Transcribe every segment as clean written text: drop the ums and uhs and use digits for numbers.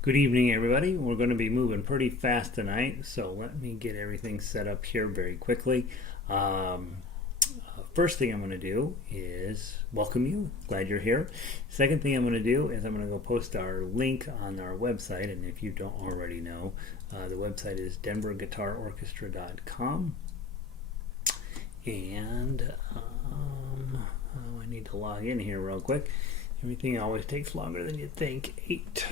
Good evening, everybody. We're going to be moving pretty fast tonight, so let me get everything set up here very quickly. First thing I'm going to do is welcome you. Glad you're here. Second thing I'm going to do is I'm going to go post our link on our website, and if you don't already know, the website is denverguitarorchestra.com. And I need to log in here real quick. Everything always takes longer than you think. 8.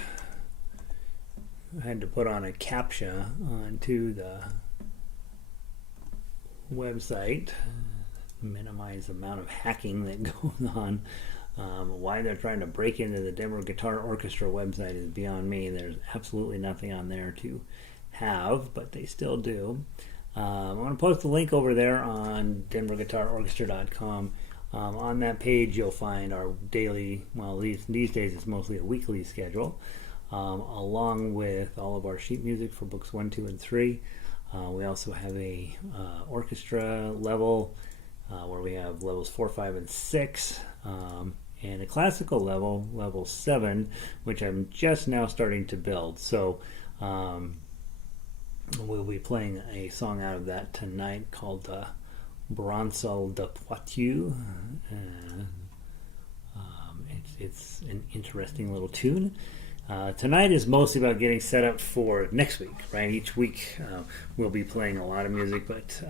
I had to put on a CAPTCHA onto the website, minimize the amount of hacking that goes on. Why they're trying to break into the Denver Guitar Orchestra website is beyond me. There's absolutely nothing on there to have, but they still do. I'm going to post a link over there on denverguitarorchestra.com. On that page, you'll find our daily, well, these days it's mostly a weekly schedule. Along with all of our sheet music for books 1, 2, and 3. We also have a orchestra level where we have levels 4, 5, and 6, and a classical level, level 7, which I'm just now starting to build. So we'll be playing a song out of that tonight called Bransle de Poitou. It's an interesting little tune. Tonight is mostly about getting set up for next week, right? Each week we'll be playing a lot of music, but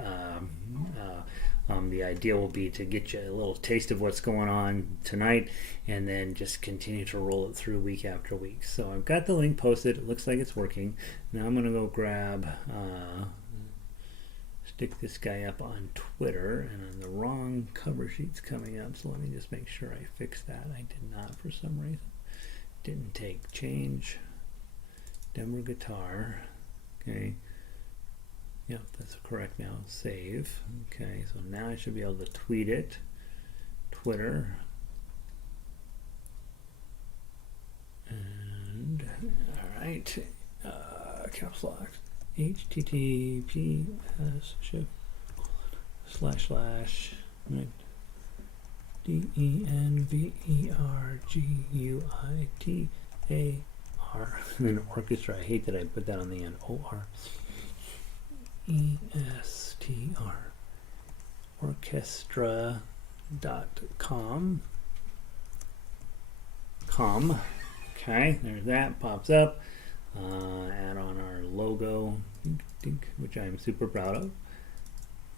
the idea will be to get you a little taste of what's going on tonight and then just continue to roll it through week after week. So I've got the link posted. It looks like it's working. Now I'm going to go grab, stick this guy up on Twitter, and on the wrong cover sheet's coming up, so let me just make sure I fix that. I did not for some reason. Didn't take change Denver guitar. Okay, yep, that's correct now. Save. Okay, so now I should be able to tweet it. Twitter. And all right, caps lock. HTTPS shift / right. DENVERGUITAR. And then orchestra. I hate that I put that on the end. ORESTR. Orchestra.com. Okay, there's that. Pops up. Add on our logo, which I'm super proud of.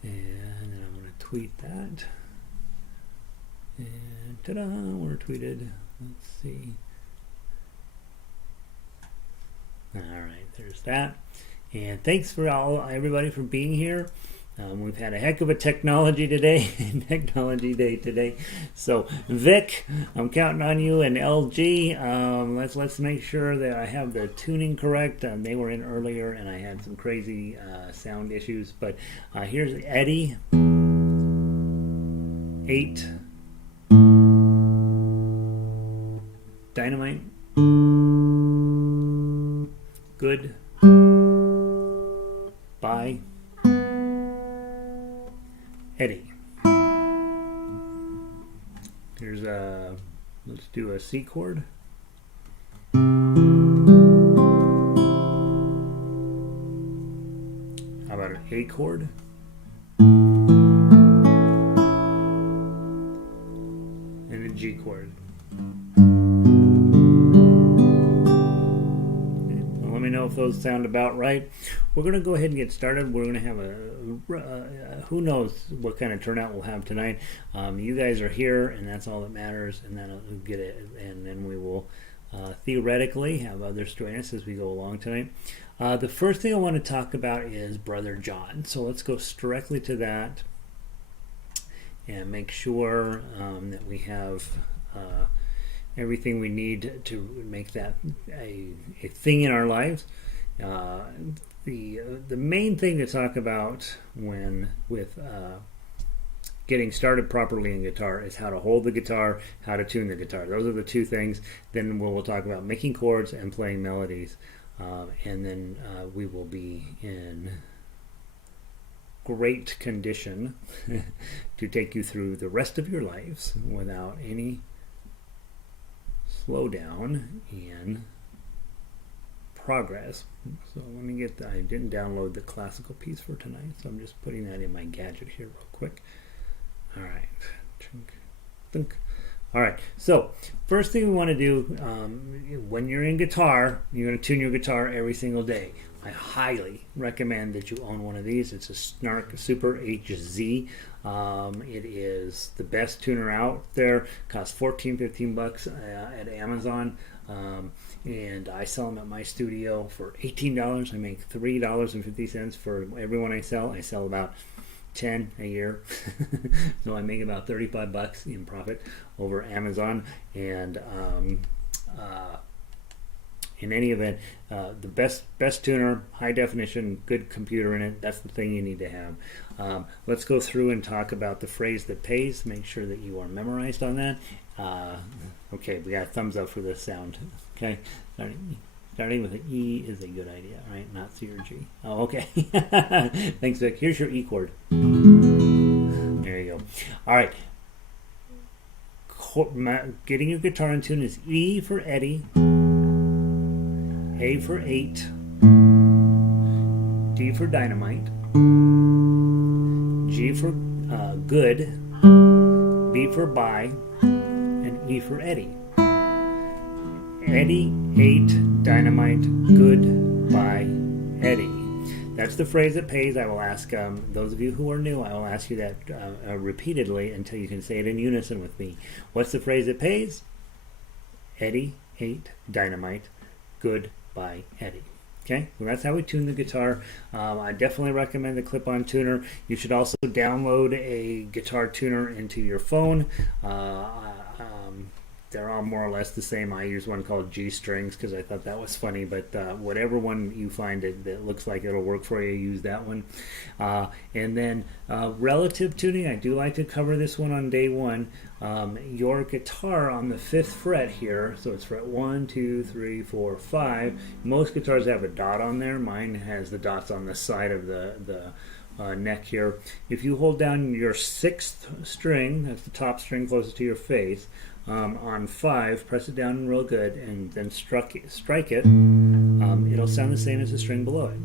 And then I'm going to tweet that. And ta-da, we're tweeted. Let's see. All right, there's that. And thanks for everybody for being here. We've had a heck of a technology day today. So Vic, I'm counting on you, and LG. Let's make sure that I have the tuning correct. They were in earlier, and I had some crazy sound issues. But here's Eddie. 8. Dynamite. Good. Bye. Eddie. Here's let's do a C chord. How about an A chord? And a G chord. Let me know if those sound about right. We're going to go ahead and get started. We're going to have who knows what kind of turnout we'll have tonight. You guys are here, and that's all that matters, and then we'll get it, and then we will theoretically have others join us as we go along tonight. The first thing I want to talk about is Brother John. So let's go directly to that and make sure that we have everything we need to make that a thing in our lives. The main thing to talk about with getting started properly in guitar is how to hold the guitar, how to tune the guitar. Those are the two things. Then we'll talk about making chords and playing melodies, and then we will be in great condition to take you through the rest of your lives without any slowdown and progress. So let me get I didn't download the classical piece for tonight, so I'm just putting that in my gadget here real quick. All right. Think. All right, so first thing we want to do when you're in guitar, you're going to tune your guitar every single day. I highly recommend that you own one of these. It's a Snark Super HZ. It is the best tuner out there. Costs $14-15 at Amazon. And I sell them at my studio for $18. I make $3.50 for every one I sell. I sell about 10 a year. So I make about $35 in profit over Amazon. And in any event, the best tuner, high definition, good computer in it, that's the thing you need to have. Let's go through and talk about the phrase that pays. Make sure that you are memorized on that. Okay, we got a thumbs up for this sound. Okay, starting with an E is a good idea, right? Not C or G. Oh, okay. Thanks, Vic. Here's your E chord. There you go. All right. Getting your guitar in tune is E for Eddie, A for 8, D for dynamite, G for good, B for buy, and E for Eddie. Eddie, 8, dynamite, good, buy, Eddie. That's the phrase that pays. I will ask those of you who are new, I will ask you that repeatedly until you can say it in unison with me. What's the phrase that pays? Eddie, 8, dynamite, good, buy, Eddie. Okay, well, that's how we tune the guitar. I definitely recommend the clip-on tuner. You should also download a guitar tuner into your phone. They're all more or less the same. I use one called G Strings because I thought that was funny, but whatever one you find that looks like it'll work for you, use that one. And then relative tuning, I do like to cover this one on day one. Your guitar on the 5th fret here, so it's fret 1, 2, 3, 4, 5. Most guitars have a dot on there. Mine has the dots on the side of the neck here. If you hold down your 6th string, that's the top string closest to your face, on 5, press it down real good, and then strike it. It'll sound the same as the string below it.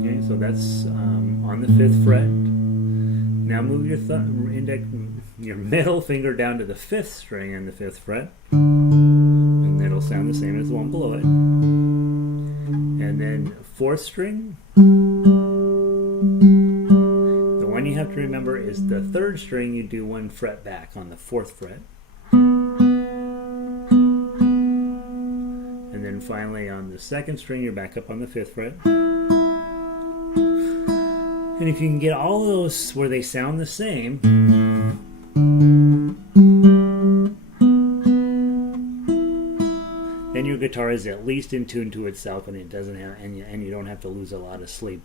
Okay, so that's on the 5th fret. Now move your middle finger down to the 5th string on the 5th fret, and it'll sound the same as the one below it. And then 4th string. The one you have to remember is the 3rd string. You do 1 fret back on the 4th fret. And then finally on the 2nd string, you're back up on the 5th fret. And if you can get all of those where they sound the same, then your guitar is at least in tune to itself, and it doesn't have, and you don't have to lose a lot of sleep.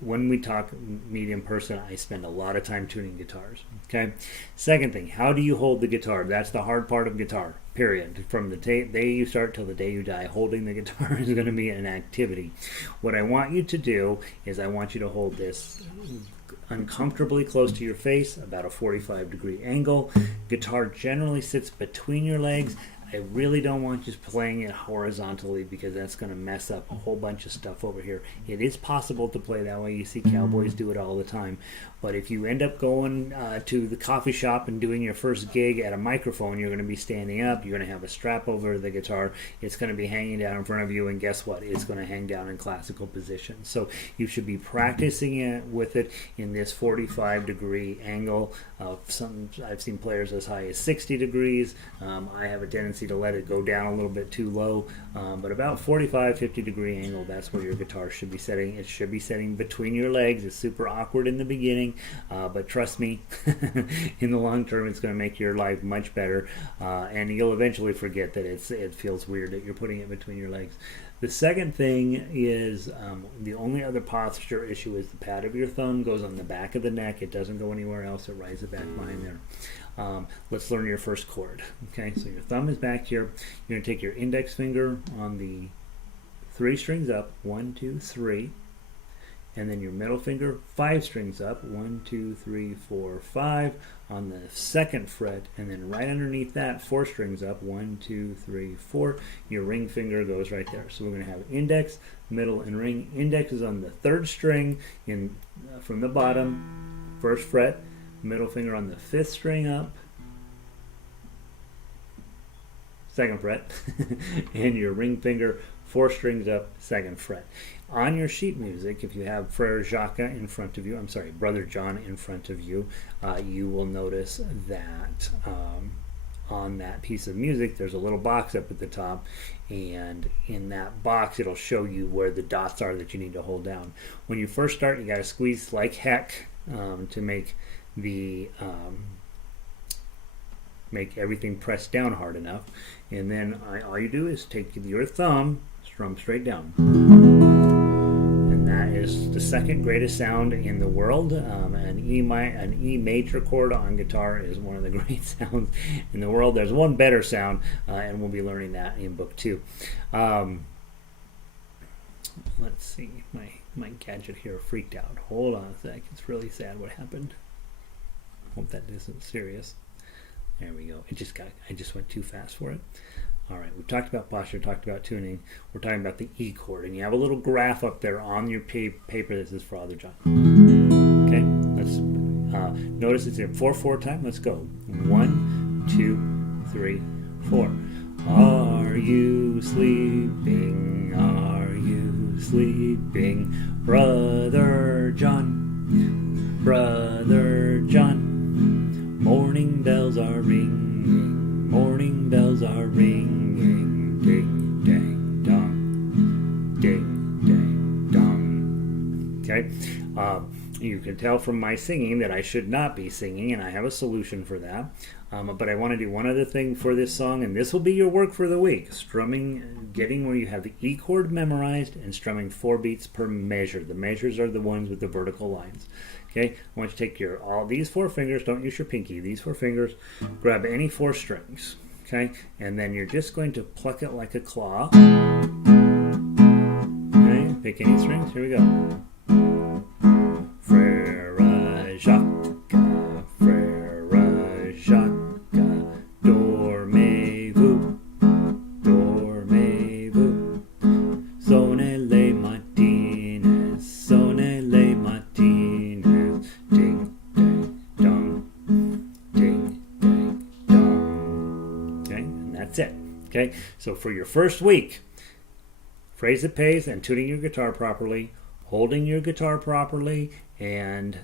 When we talk medium person, I spend a lot of time tuning guitars. Okay. Second thing, how do you hold the guitar? That's the hard part of guitar. Period. From the day you start till the day you die, holding the guitar is going to be an activity. What I want you to do is I want you to hold this uncomfortably close to your face, about a 45-degree angle. Guitar generally sits between your legs. I really don't want you playing it horizontally because that's going to mess up a whole bunch of stuff over here. It is possible to play that way. You see cowboys do it all the time. But if you end up going to the coffee shop and doing your first gig at a microphone, you're going to be standing up. You're going to have a strap over the guitar. It's going to be hanging down in front of you, and guess what? It's going to hang down in classical position. So you should be practicing it with it in this 45-degree angle. I've seen players as high as 60 degrees. I have a tendency to let it go down a little bit too low, but about 45-50-degree angle, that's where your guitar should be setting. It should be setting between your legs. It's super awkward in the beginning, but trust me, in the long term it's going to make your life much better, and you'll eventually forget that it feels weird that you're putting it between your legs. The second thing is the only other posture issue is the pad of your thumb goes on the back of the neck. It doesn't go anywhere else. It rides it back behind there. Let's learn your first chord. Okay, so your thumb is back here. You're going to take your index finger on the 3 strings up, 1, 2, 3, and then your middle finger 5 strings up, 1, 2, 3, 4, 5 on the 2nd fret, and then right underneath that 4 strings up, 1, 2, 3, 4. Your ring finger goes right there. So we're going to have index, middle, and ring. Index is on the 3rd string from the bottom, 1st fret. Middle finger on the 5th string up, 2nd fret, and your ring finger 4 strings up, 2nd fret. On your sheet music, if you have Frere Jacques in front of you, I'm sorry, Brother John in front of you, you will notice that on that piece of music there's a little box up at the top, and in that box it'll show you where the dots are that you need to hold down. When you first start, you got to squeeze like heck to make everything press down hard enough, and then all you do is take your thumb, strum straight down, and that is the 2nd greatest sound in the world. An E major chord on guitar is one of the great sounds in the world. There's one better sound, and we'll be learning that in book 2. Let's see, my gadget here freaked out. Hold on a sec, it's really sad what happened. Hope that isn't serious. There we go. I just went too fast for it. All right, we've talked about posture, talked about tuning. We're talking about the E chord, and you have a little graph up there on your paper that says Father John. Okay, let's notice it's in 4/4 time. Let's go. 1, 2, 3, 4. Are you sleeping? Are you sleeping, Brother John? Brother John. Morning bells are ringing, morning bells are ringing, ding, ding, dong, ding, ding, dong. Okay, you can tell from my singing that I should not be singing, and I have a solution for that. But I want to do one other thing for this song, and this will be your work for the week. Strumming, getting where you have the E chord memorized, and strumming 4 beats per measure. The measures are the ones with the vertical lines. Okay, I want you to take all these 4 fingers, don't use your pinky, these 4 fingers, grab any 4 strings, okay, and then you're just going to pluck it like a claw. Okay, pick any strings, here we go. Frere Jacques, Frere Jacques, dormez-vous, dormez-vous, sonnez les matines, sonnez les matines, ding, ding, dong, ding, ding, dong. Okay, and that's it. Okay, so for your first week, phrase that pays and tuning your guitar properly, holding your guitar properly, and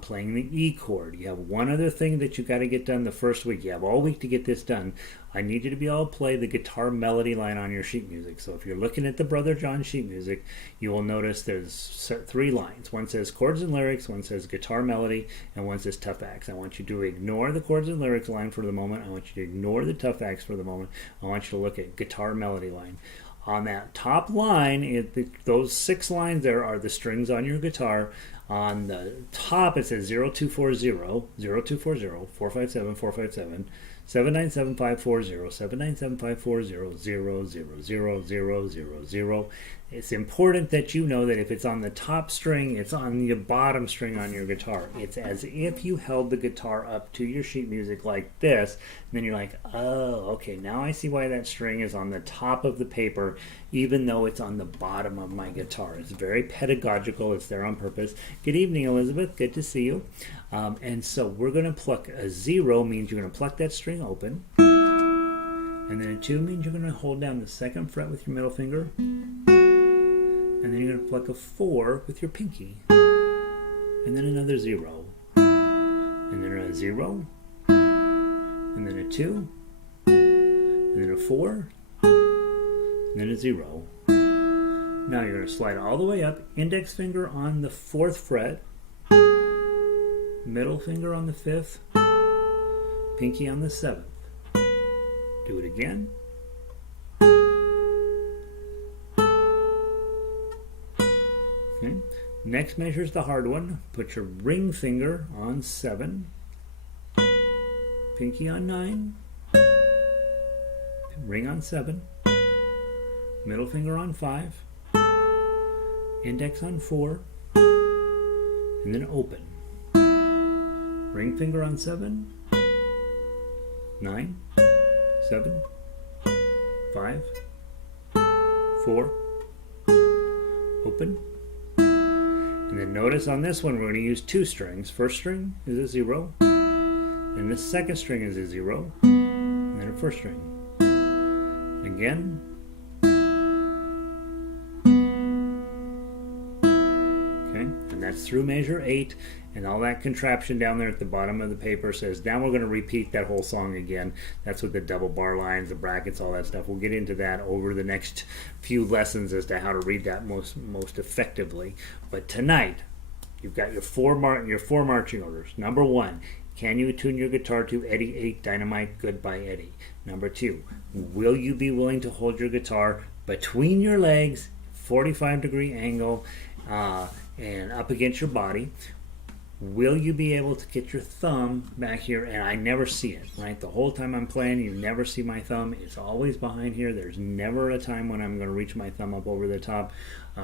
playing the E chord. You have one other thing that you got to get done the first week. You have all week to get this done. I need you to be able to play the guitar melody line on your sheet music. So if you're looking at the Brother John sheet music, you will notice there's 3 lines. One says chords and lyrics, one says guitar melody, and one says tough acts. I want you to ignore the chords and lyrics line for the moment. I want you to ignore the tough acts for the moment. I want you to look at guitar melody line. On that top line, those 6 lines there are the strings on your guitar. On the top, it says 0240, 0240, 457, 457, 797-540, 797-540, 000. It's important that you know that if it's on the top string, it's on the bottom string on your guitar. It's as if you held the guitar up to your sheet music like this, and then you're like, oh, okay, now I see why that string is on the top of the paper, even though it's on the bottom of my guitar. It's very pedagogical. It's there on purpose. Good evening, Elizabeth. Good to see you. And so we're going to pluck a 0 means you're going to pluck that string open. And then a 2 means you're going to hold down the 2nd fret with your middle finger. And then you're going to pluck a 4 with your pinky. And then another 0. And then a 0. And then a 2. And then a 4. And then a 0. Now you're going to slide all the way up. Index finger on the 4th fret. Middle finger on the 5th. Pinky on the 7th. Do it again. Okay. Next measure is the hard one. Put your ring finger on 7. Pinky on 9. Ring on 7. Middle finger on 5. Index on 4. and then open. Ring finger on 7, 9, 7, 5, 4, open. And then notice on this one we're going to use 2 strings. First string is a 0, and the second string is a 0, and then a first string. Again. Okay, and that's through measure 8, and all that contraption down there at the bottom of the paper says, now we're going to repeat that whole song again. That's with the double bar lines, the brackets, all that stuff. We'll get into that over the next few lessons as to how to read that most effectively. But tonight, you've got your four marching orders. Number 1, can you tune your guitar to Eddie 8 Dynamite Goodbye Eddie? Number 2, will you be willing to hold your guitar between your legs, 45-degree angle, and up against your body? Will you be able to get your thumb back here? And I never see it, right? The whole time I'm playing, you never see my thumb. It's always behind here. There's never a time when I'm going to reach my thumb up over the top.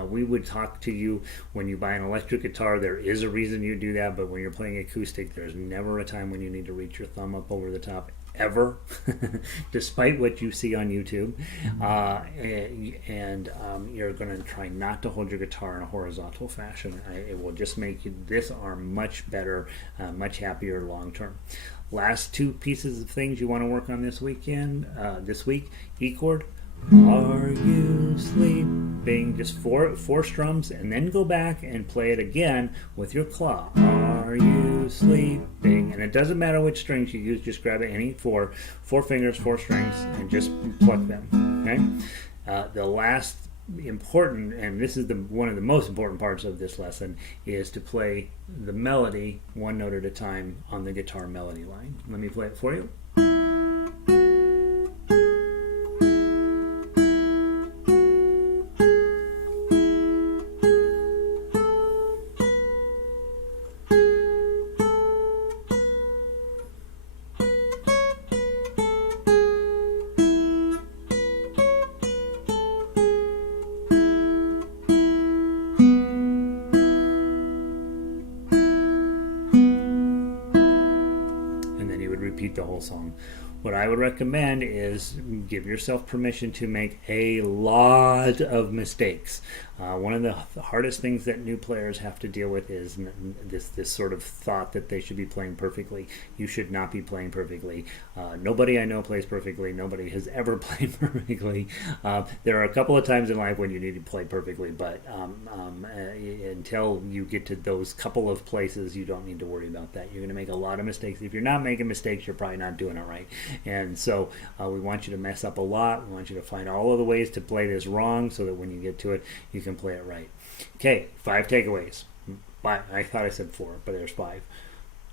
We would talk to you when you buy an electric guitar. There is a reason you do that, but when you're playing acoustic, there's never a time when you need to reach your thumb up over the top. Ever, despite what you see on YouTube. You're going to try not to hold your guitar in a horizontal fashion. It will just make this arm much better, much happier long term. Last 2 pieces of things you want to work on this week, E chord. Are you sleeping? Just four strums, and then go back and play it again with your claw. Are you sleeping? And it doesn't matter which strings you use, just grab any four fingers, 4 strings, and just pluck them. Okay. The last important, and this is one of the most important parts of this lesson, is to play the melody 1 note at a time on the guitar melody line. Let me play it for you. The whole song. What I would recommend is give yourself permission to make a lot of mistakes. One of the hardest things that new players have to deal with is this sort of thought that they should be playing perfectly. You should not be playing perfectly. Nobody I know plays perfectly. Nobody has ever played perfectly. There are a couple of times in life when you need to play perfectly, but until you get to those couple of places, you don't need to worry about that. You're going to make a lot of mistakes. If you're not making mistakes, you're probably not doing it right. And so we want you to mess up a lot. We want you to find all of the ways to play this wrong so that when you get to it, you can play it right. Okay, 5 takeaways. I thought I said 4, but there's 5.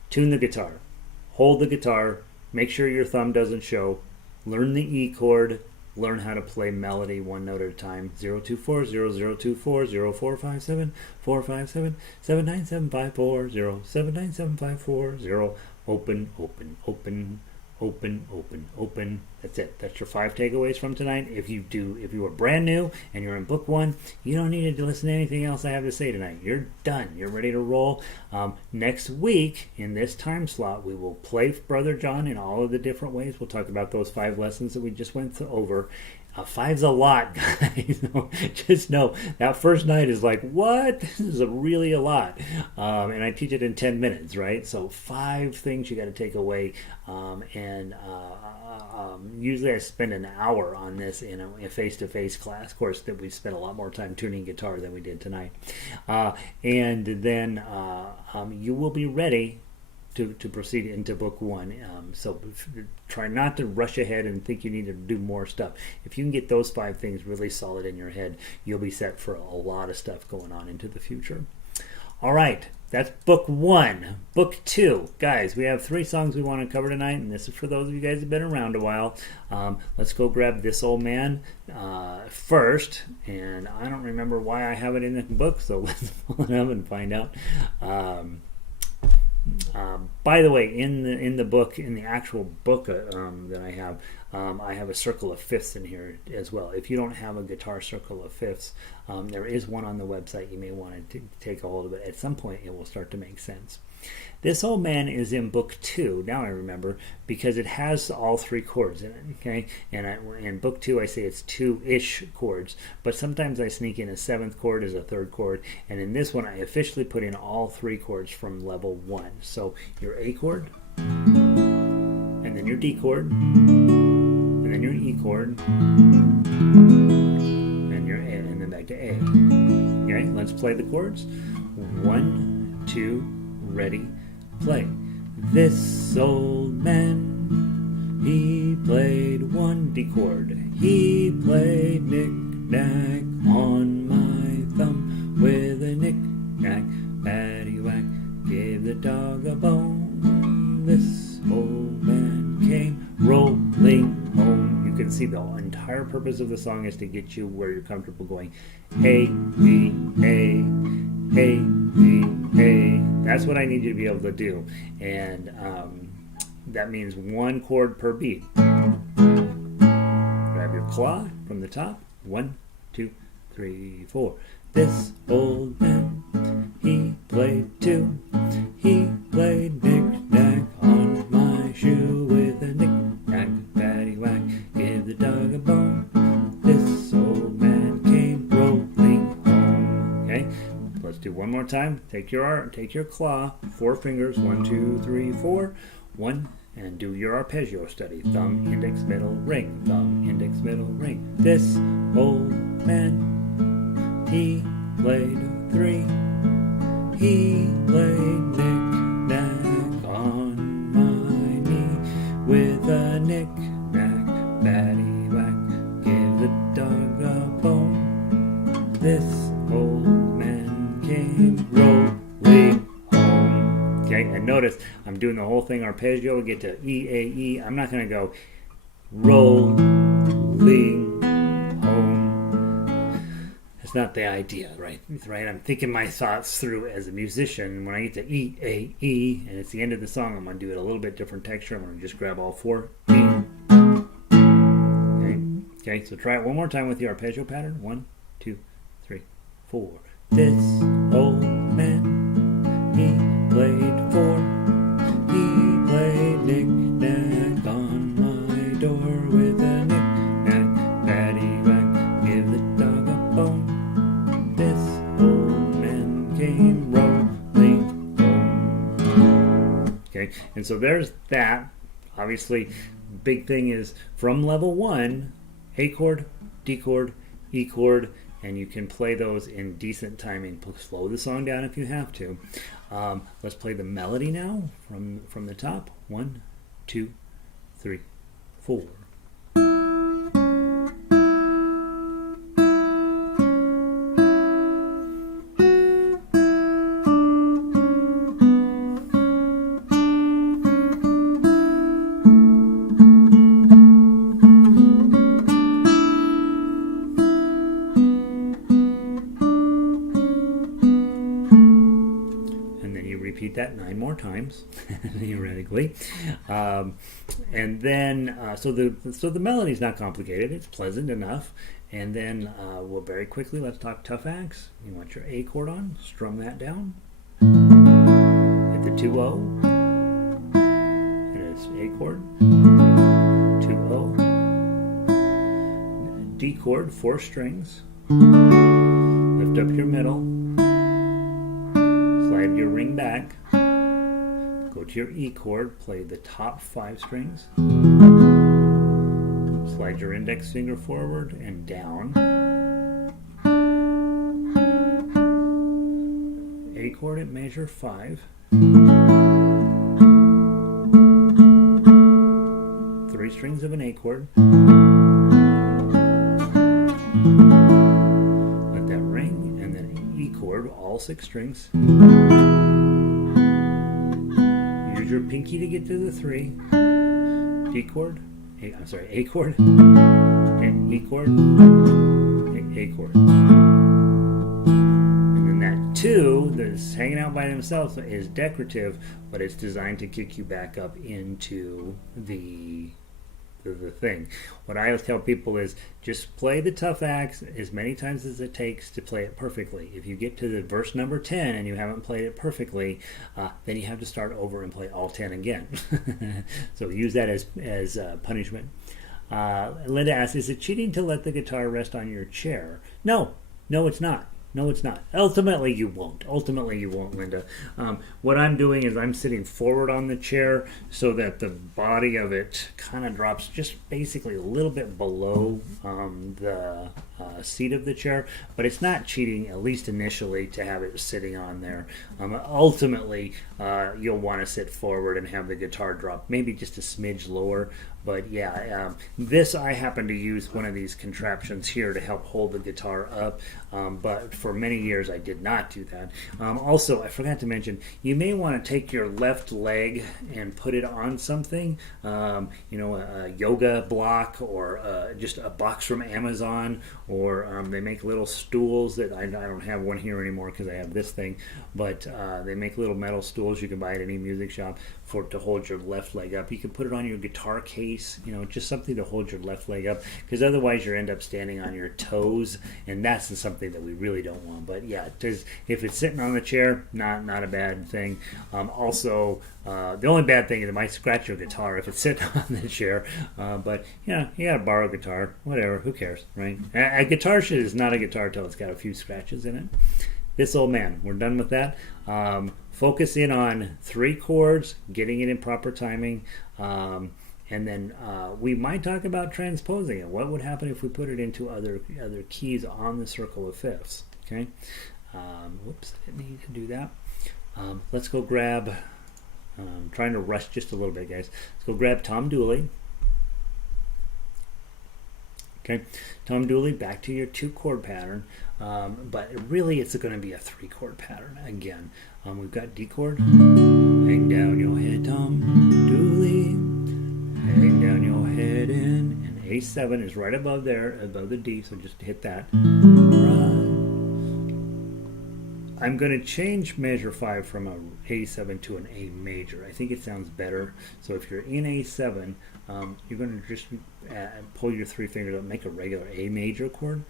Tune the guitar. Hold the guitar. Make sure your thumb doesn't show. Learn the E chord. Learn how to play melody 1 note at a time. 024 0024 0457 457 79754 79754. Open, open, open. Open, open, open. That's it. That's your 5 takeaways from tonight. If you are brand new and you're in book 1, you don't need to listen to anything else I have to say tonight. You're done. You're ready to roll. Next week, in this time slot, we will play Brother John in all of the different ways. We'll talk about those 5 lessons that we just went over. 5's a lot, guys. Just know that first night is like, what? This is really a lot. And I teach it in 10 minutes, right? So 5 things you got to take away. Usually I spend an hour on this in a face-to-face class. Of course, that we spent a lot more time tuning guitar than we did tonight. And then you will be ready to proceed into book 1. So try not to rush ahead and think you need to do more stuff. If you can get those 5 things really solid in your head, you'll be set for a lot of stuff going on into the future. All right, that's book 1. Book 2, guys, we have 3 songs we want to cover tonight, and this is for those of you guys who have been around a while. Let's go grab This Old Man first, and I don't remember why I have it in the book, so let's pull it up and find out. By the way, in the book, in the actual book that I have, I have a circle of fifths in here as well. If you don't have a guitar circle of fifths, there is one on the website. You may want to take a hold of it. At some point, it will start to make sense. This old man is in book 2. Now I remember, because it has all 3 chords in it. Okay, and in book 2 I say it's 2-ish chords, but sometimes I sneak in a 7th chord as a 3rd chord. And in this one, I officially put in all 3 chords from level 1. So your A chord, and then your D chord, and then your E chord, and your A, and then back to A. Okay, let's play the chords. 1, 2, ready, play. This old man, he played 1 D chord. He played knick-knack on my thumb with a knick-knack, paddywhack, gave the dog a bone. This old man came rolling home. You can see the entire purpose of the song is to get you where you're comfortable going. A, B, A, A, B, A. That's what I need you to be able to do. And that means 1 chord per beat. Grab your claw from the top. 1, 2, 3, 4. This old man, he played 2. He played knick-knack on my shoe with a knick-knack, paddywhack, give the dog a bone. This old man came rolling home. Okay, let's do one more time. Take your claw, 4 fingers, 1, 2, 3, 4. 1, and do your arpeggio study. Thumb, index, middle, ring. Thumb, index, middle, ring. This old man, he played 3. He played knick-knack on my knee with a knick-knack, paddywhack, give the dog a bone. This old man came rolling home. Okay, and notice I'm doing the whole thing arpeggio. Get to E, A, E. I'm not going to go rolling home. It's not the idea, right? I'm thinking my thoughts through as a musician. When I get to E, A, E, and it's the end of the song, I'm going to do it a little bit different texture. I'm going to just grab all 4. E. Okay, so try it one more time with the arpeggio pattern. 1, 2, 3, 4. This old man, he played 4. He played knick-knack on my door with a knick-knack, paddywhack, give the dog a bone. This old man came rolling home. Okay, and so there's that. Obviously, big thing is from level 1, A chord, D chord, E chord, and you can play those in decent timing. Slow the song down if you have to. Let's play the melody now from the top. 1, 2, 3, 4. Repeat that 9 more times, theoretically, and then so the melody is not complicated. It's pleasant enough, and then we'll very quickly let's talk tough acts. You want your A chord on, strum that down, hit the 2-0, and it's A chord, 2-0, D chord, 4 strings, lift up your middle. Slide your ring back, go to your E chord, play the top 5 strings, slide your index finger forward and down, A chord at measure 5, 3 strings of an A chord, let that ring, and then an E chord, all 6 strings. Use your pinky to get to the 3. D chord, A chord, and E chord, and A chord. And then that 2 that's hanging out by themselves is decorative, but it's designed to kick you back up into the the thing. What I always tell people is just play the tough acts as many times as it takes to play it perfectly. If you get to the verse number 10 and you haven't played it perfectly, then you have to start over and play all 10 again. So use that as punishment. Linda asks, is it cheating to let the guitar rest on your chair? No, it's not. No, it's not. Ultimately, you won't. Linda. What I'm doing is I'm sitting forward on the chair so that the body of it kind of drops just basically a little bit below the seat of the chair. But it's not cheating, at least initially, to have it sitting on there. Ultimately, you'll want to sit forward and have the guitar drop maybe just a smidge lower. But yeah, this I happen to use one of these contraptions here to help hold the guitar up. But for many years I did not do that. Also, I forgot to mention, you may want to take your left leg and put it on something, a yoga block or just a box from Amazon, or they make little stools that I don't have one here anymore because I have this thing, but they make little metal stools you can buy at any music shop to hold your left leg up. You can put it on your guitar case, just something to hold your left leg up, because otherwise you end up standing on your toes, and that's something that we really don't want. But yeah, if it's sitting on the chair, not a bad thing. Also, the only bad thing is it might scratch your guitar if it's sitting on the chair. But you gotta borrow a guitar, whatever, who cares, right? A guitar is not a guitar till it's got a few scratches in it. This old man, we're done with that. Focus in on 3 chords, getting it in proper timing, and then we might talk about transposing it. What would happen if we put it into other keys on the circle of fifths? Okay. Whoops, I didn't need to do that. Let's go grab. I'm trying to rush just a little bit, guys. Let's go grab Tom Dooley. Okay, Tom Dooley, back to your 2-chord pattern, but really it's going to be a 3-chord pattern again. We've got D chord, hang down your head, Tom Dooley, hang down your head in, and A7 is right above there, above the D, so just hit that. Right. I'm going to change measure 5 from an A7 to an A major. I think it sounds better. So if you're in A7, you're going to just pull your 3 fingers up, make a regular A major chord.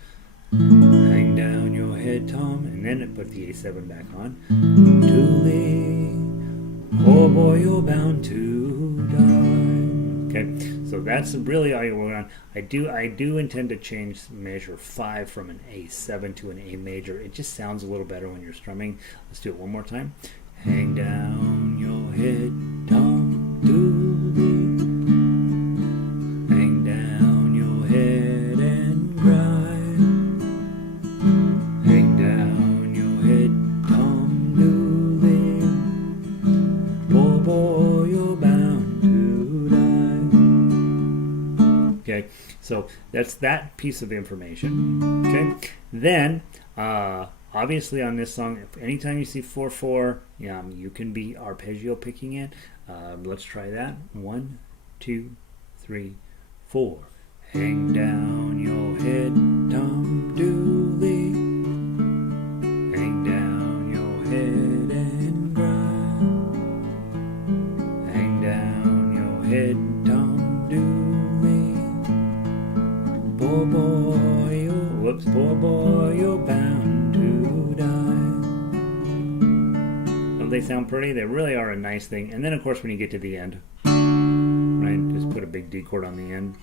Hang down your head, Tom, and then put the A7 back on. Dooley, oh boy, you're bound to die. Okay, so that's really all you're working on. I do intend to change measure 5 from an A7 to an A major. It just sounds a little better when you're strumming. Let's do it one more time. Hang down your head, Tom Dooley. Hang down your head and cry. Hang down your head, Tom Dooley. Oh boy, you're bound to die. Okay, so that's that piece of information. Okay, then obviously on this song, anytime you see 4/4, you can be arpeggio picking it. Let's try that. 1, 2, 3, 4. Hang down your head, Tom Dooley. Hang down your head and cry. Hang down your head, Tom Dooley. Poor boy, poor boy, you're bound to die. Don't they sound pretty? They really are a nice thing. And then, of course, when you get to the end, right, just put a big D chord on the end.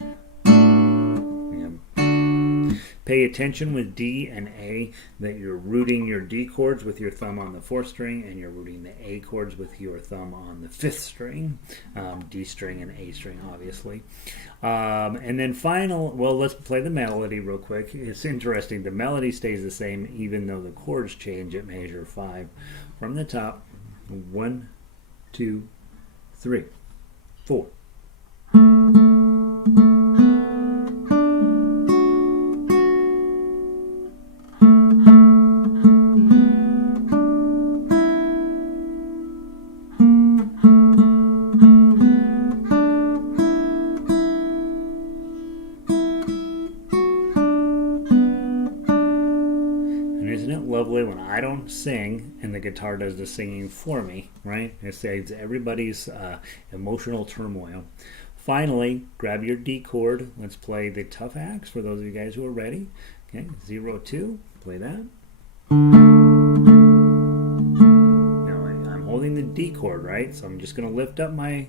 Pay attention with D and A that you're rooting your D chords with your thumb on the 4th string, and you're rooting the A chords with your thumb on the 5th string, D string and A string, obviously. And then let's play the melody real quick. It's interesting. The melody stays the same even though the chords change at measure 5. From the top, 1, 2, 3, 4. When I don't sing and the guitar does the singing for me, right? It saves everybody's emotional turmoil. finally, grab your D chord. Let's play the tough axe for those of you guys who are ready. Okay, 0, 2, play that. Now I'm holding the D chord, right? So I'm just going to lift up my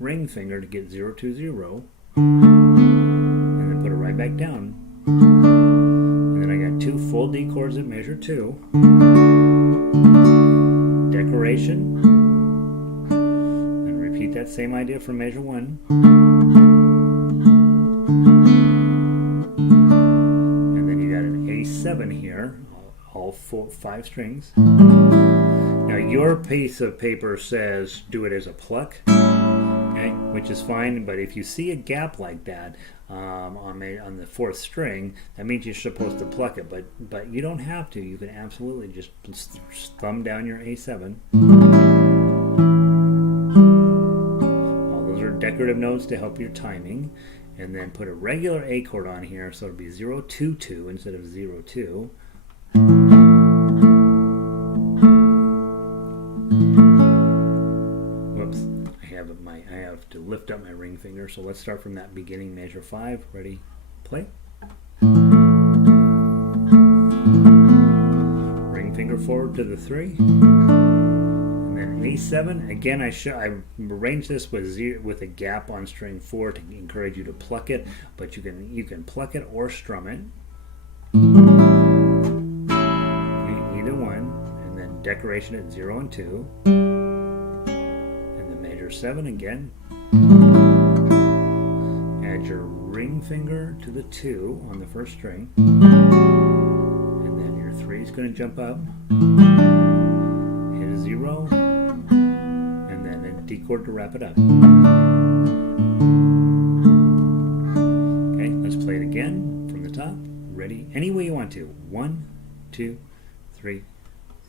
ring finger to get 0, 2, 0. And then put it right back down. And then I got 2 full D chords at measure 2. Decoration. And repeat that same idea for measure 1. And then you got an A7 here, all 5 strings. Now your piece of paper says do it as a pluck, okay, which is fine, but if you see a gap like that on the 4th string, that means you're supposed to pluck it, but you don't have to. You can absolutely just thumb down your A7. All those are decorative notes to help your timing, and then put a regular A chord on here, so it'll be 0, 2, 2 instead of 0, 2. I have to lift up my ring finger, so let's start from that beginning measure 5. Ready? Play. Ring finger forward to the 3, and then A7. Again, I arranged this with a gap on string 4 to encourage you to pluck it, but you can pluck it or strum it. Either one, and then decoration at 0 and 2. 7 again. Add your ring finger to the 2 on the 1st string, and then your 3 is going to jump up, hit a 0, and then a D chord to wrap it up. Okay, let's play it again from the top. Ready? Any way you want to. 1, 2, 3,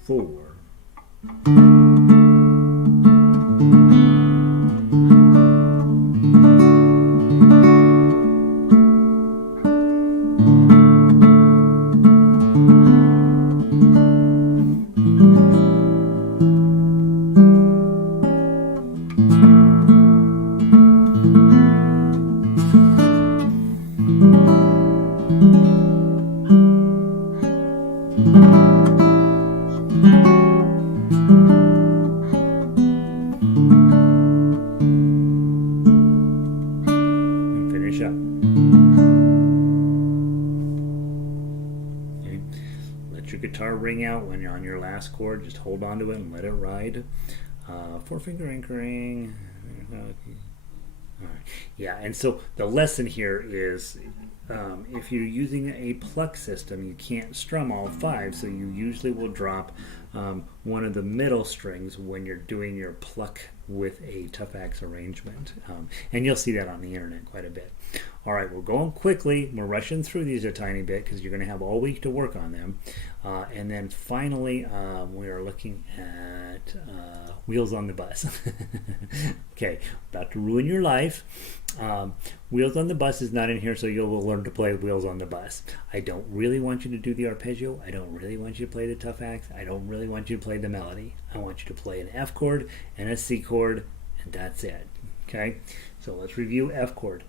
4. Guitar ring out when you're on your last chord. Just hold on to it and let it ride. 4-finger anchoring. All right. Yeah, and so the lesson here is if you're using a pluck system, you can't strum all 5, so you usually will drop one of the middle strings when you're doing your pluck with a tough axe arrangement. And you'll see that on the internet quite a bit. All right, we're going quickly. We're rushing through these a tiny bit because you're going to have all week to work on them. And then finally, we are looking at Wheels on the Bus. Okay, about to ruin your life. Wheels on the Bus is not in here, so you'll learn to play Wheels on the Bus. I don't really want you to do the arpeggio. I don't really want you to play the tough axe. I don't really want you to play the melody. I want you to play an F chord and a C chord, and that's it. Okay, so let's review F chord.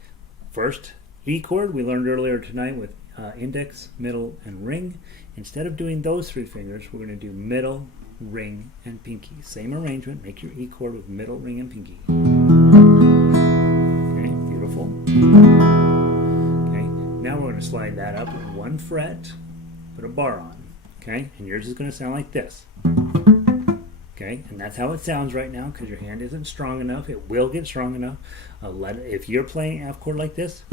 First, E chord we learned earlier tonight with index, middle, and ring. Instead of doing those 3 fingers, we're going to do middle, ring, and pinky. Same arrangement. Make your E chord with middle, ring, and pinky. Okay, beautiful. Okay, now we're going to slide that up with 1 fret, put a bar on. Okay, and yours is going to sound like this. Okay, and that's how it sounds right now because your hand isn't strong enough. It will get strong enough. If you're playing F chord like this,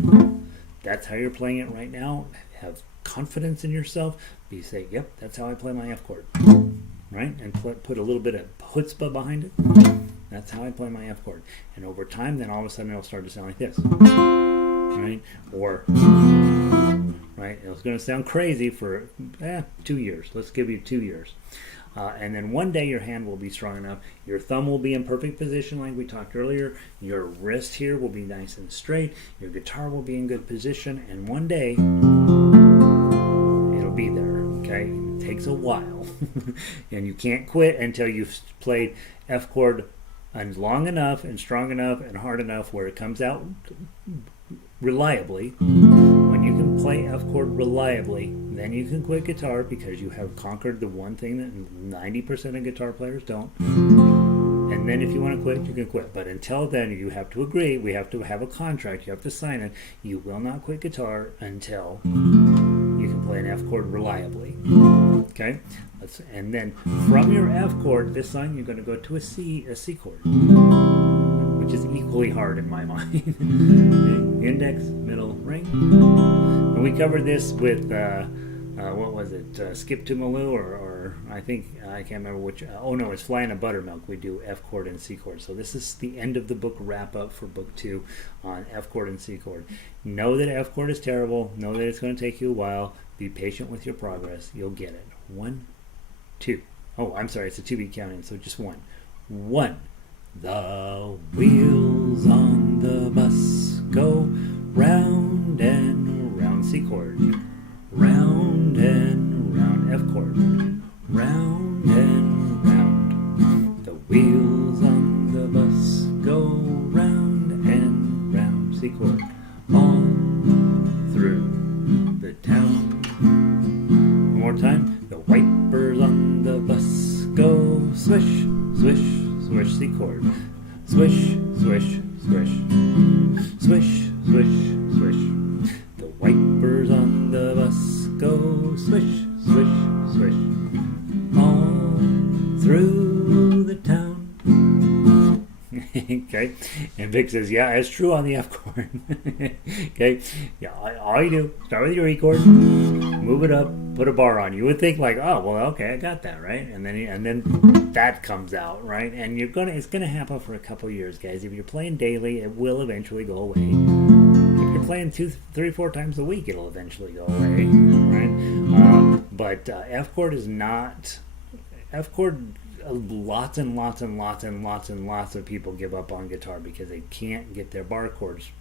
that's how you're playing it right now. Have confidence in yourself. You say, yep, that's how I play my F chord. Right? And put a little bit of chutzpah behind it. That's how I play my F chord. And over time, then all of a sudden it'll start to sound like this. Right? Or, right? It's going to sound crazy for 2 years. Let's give you 2 years. And then one day your hand will be strong enough. Your thumb will be in perfect position like we talked earlier. Your wrist here will be nice and straight. Your guitar will be in good position. And one day, it'll be there. Okay? It takes a while. And you can't quit until you've played F chord and long enough and strong enough and hard enough where it comes out reliably. When you can play F chord reliably, then you can quit guitar because you have conquered the one thing that 90% of guitar players don't. And then if you want to quit, you can quit. But until then, you have to agree. We have to have a contract. You have to sign it. You will not quit guitar until you can play an F chord reliably. Okay? And then from your F chord, this song, you're going to go to a C chord, which is equally hard in my mind. Index, middle, ring. And we covered this with, what was it, Skip to Malou, or I think, I can't remember which, oh no, it's Flying a Buttermilk. We do F chord and C chord. So this is the end of the book wrap up for book 2 on F chord and C chord. Know that F chord is terrible. Know that it's going to take you a while. Be patient with your progress. You'll get it. 1, 2. Oh, I'm sorry, it's a 2-beat counting, so just 1. 1. The wheels on the bus go round and round, C chord. Round and round, F chord. Round and round. The wheels on the bus go round and round, C chord. All through the town. One more time. The wipers on the bus go swish, swish, swish, C chord. Swish, swish, swish. Swish, swish, swish. The wipers on the bus go swish, swish, swish. All through the town. Okay, and Vic says, yeah, it's true on the F chord. Okay, yeah, all you do, start with your E chord, move it up, put a bar on. You would think like, oh, well, okay, I got that, right? And then that comes out, right? And it's gonna happen for a couple years, guys. If you're playing daily, it will eventually go away. If you're playing 2, 3, 4 times a week, it'll eventually go away, right? But F chord is not F chord. Lots and lots and lots and lots and lots of people give up on guitar because they can't get their bar chords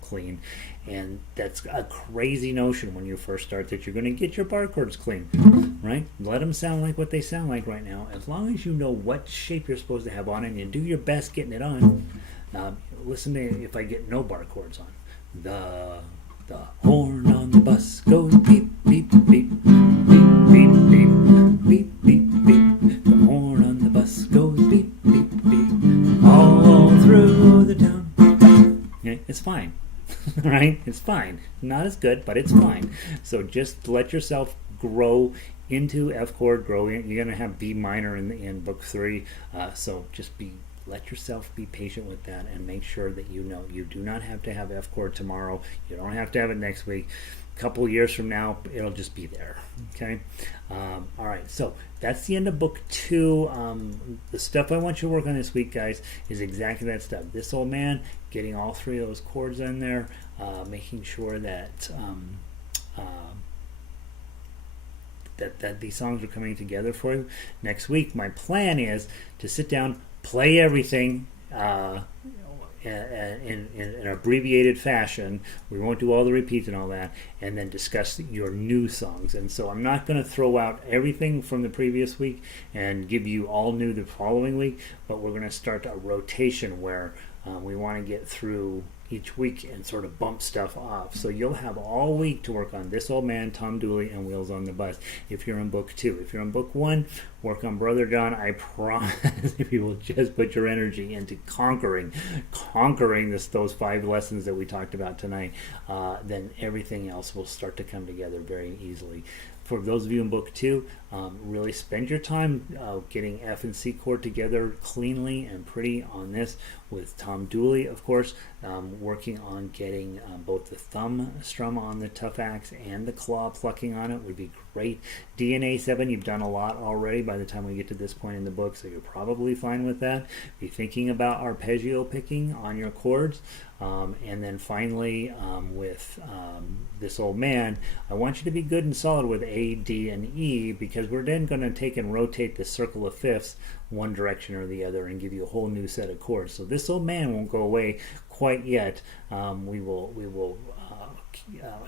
clean, and that's a crazy notion when you first start that you're going to get your bar chords clean, right? Let them sound like what they sound like right now. As long as you know what shape you're supposed to have on it and you do your best getting it on. Listen to if I get no bar chords on. The horn on the bus goes beep beep beep beep beep beep beep beep beep. The horn on the bus goes beep beep beep all through the town. Okay, it's fine. Right? It's fine. Not as good, but it's fine. So just let yourself grow into F chord. Grow in. You're gonna have B minor in book 3. So just let yourself be patient with that and make sure that you know you do not have to have F chord tomorrow. You don't have to have it next week. A couple years from now, it'll just be there. Okay? All right, so that's the end of book 2. The stuff I want you to work on this week, guys, is exactly that stuff. This old man, getting all 3 of those chords in there, making sure that that these songs are coming together for you. Next week, my plan is to sit down, play everything in an abbreviated fashion. We won't do all the repeats and all that, and then discuss your new songs. And so I'm not going to throw out everything from the previous week and give you all new the following week, but we're going to start a rotation where we want to get through each week and sort of bump stuff off. So you'll have all week to work on This Old Man, Tom Dooley, and Wheels on the Bus if you're in book 2. If you're in book 1, work on Brother John. I promise if you will just put your energy into conquering those 5 lessons that we talked about tonight, then everything else will start to come together very easily. For those of you in book 2, really spend your time getting F and C chord together cleanly and pretty on this with Tom Dooley, of course, working on getting both the thumb strum on the tough axe and the claw plucking on it would be great. DNA 7, you've done a lot already by the time we get to this point in the book, so you're probably fine with that. Be thinking about arpeggio picking on your chords. And then finally, with This Old Man, I want you to be good and solid with A, D, and E, because we're then going to take and rotate the circle of fifths one direction or the other and give you a whole new set of chords. So This Old Man won't go away quite yet. We will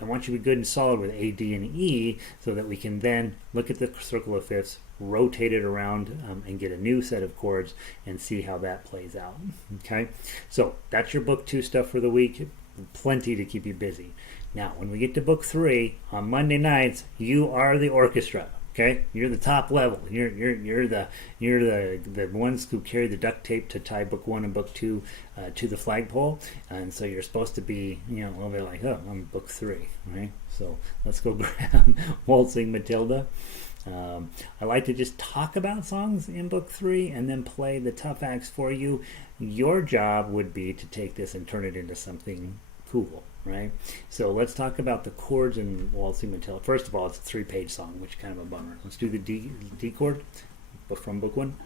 I want you to be good and solid with A, D, and E, so that we can then look at the circle of fifths, rotate it around, and get a new set of chords and see how that plays out. Okay, so that's your book 2 stuff for the week. Plenty to keep you busy. Now, when we get to book 3 on Monday nights, you are the orchestra. Okay, you're the top level. You're the ones who carry the duct tape to tie book 1 and book 2 to the flagpole, and so you're supposed to be, a little bit like, oh, I'm book 3, right? So let's go grab Waltzing Matilda. I like to just talk about songs in book 3 and then play the tough acts for you. Your job would be to take this and turn it into something cool. Right? So let's talk about the chords in Waltzing Matilda. First of all, it's a 3-page song, which is kind of a bummer. Let's do the D chord from book 1.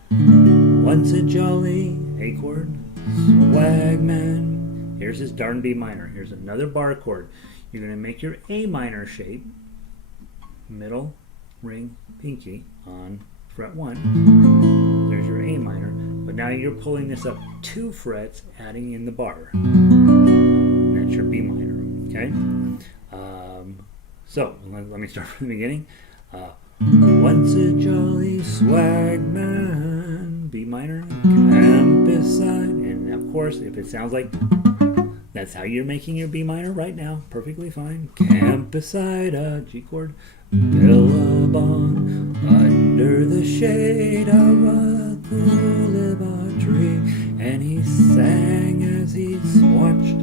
Once a jolly A chord, swagman. Here's his darn B minor. Here's another bar chord. You're going to make your A minor shape, middle, ring, pinky on fret 1. There's your A minor. But now you're pulling this up 2 frets, adding in the bar. That's your B minor. Okay, so let me start from the beginning. Once a jolly swagman, B minor, campus side, and of course, if it sounds like that's how you're making your B minor right now, perfectly fine. Campus side, G chord, billabong, under the shade of a coolibah tree, and he sang as he watched.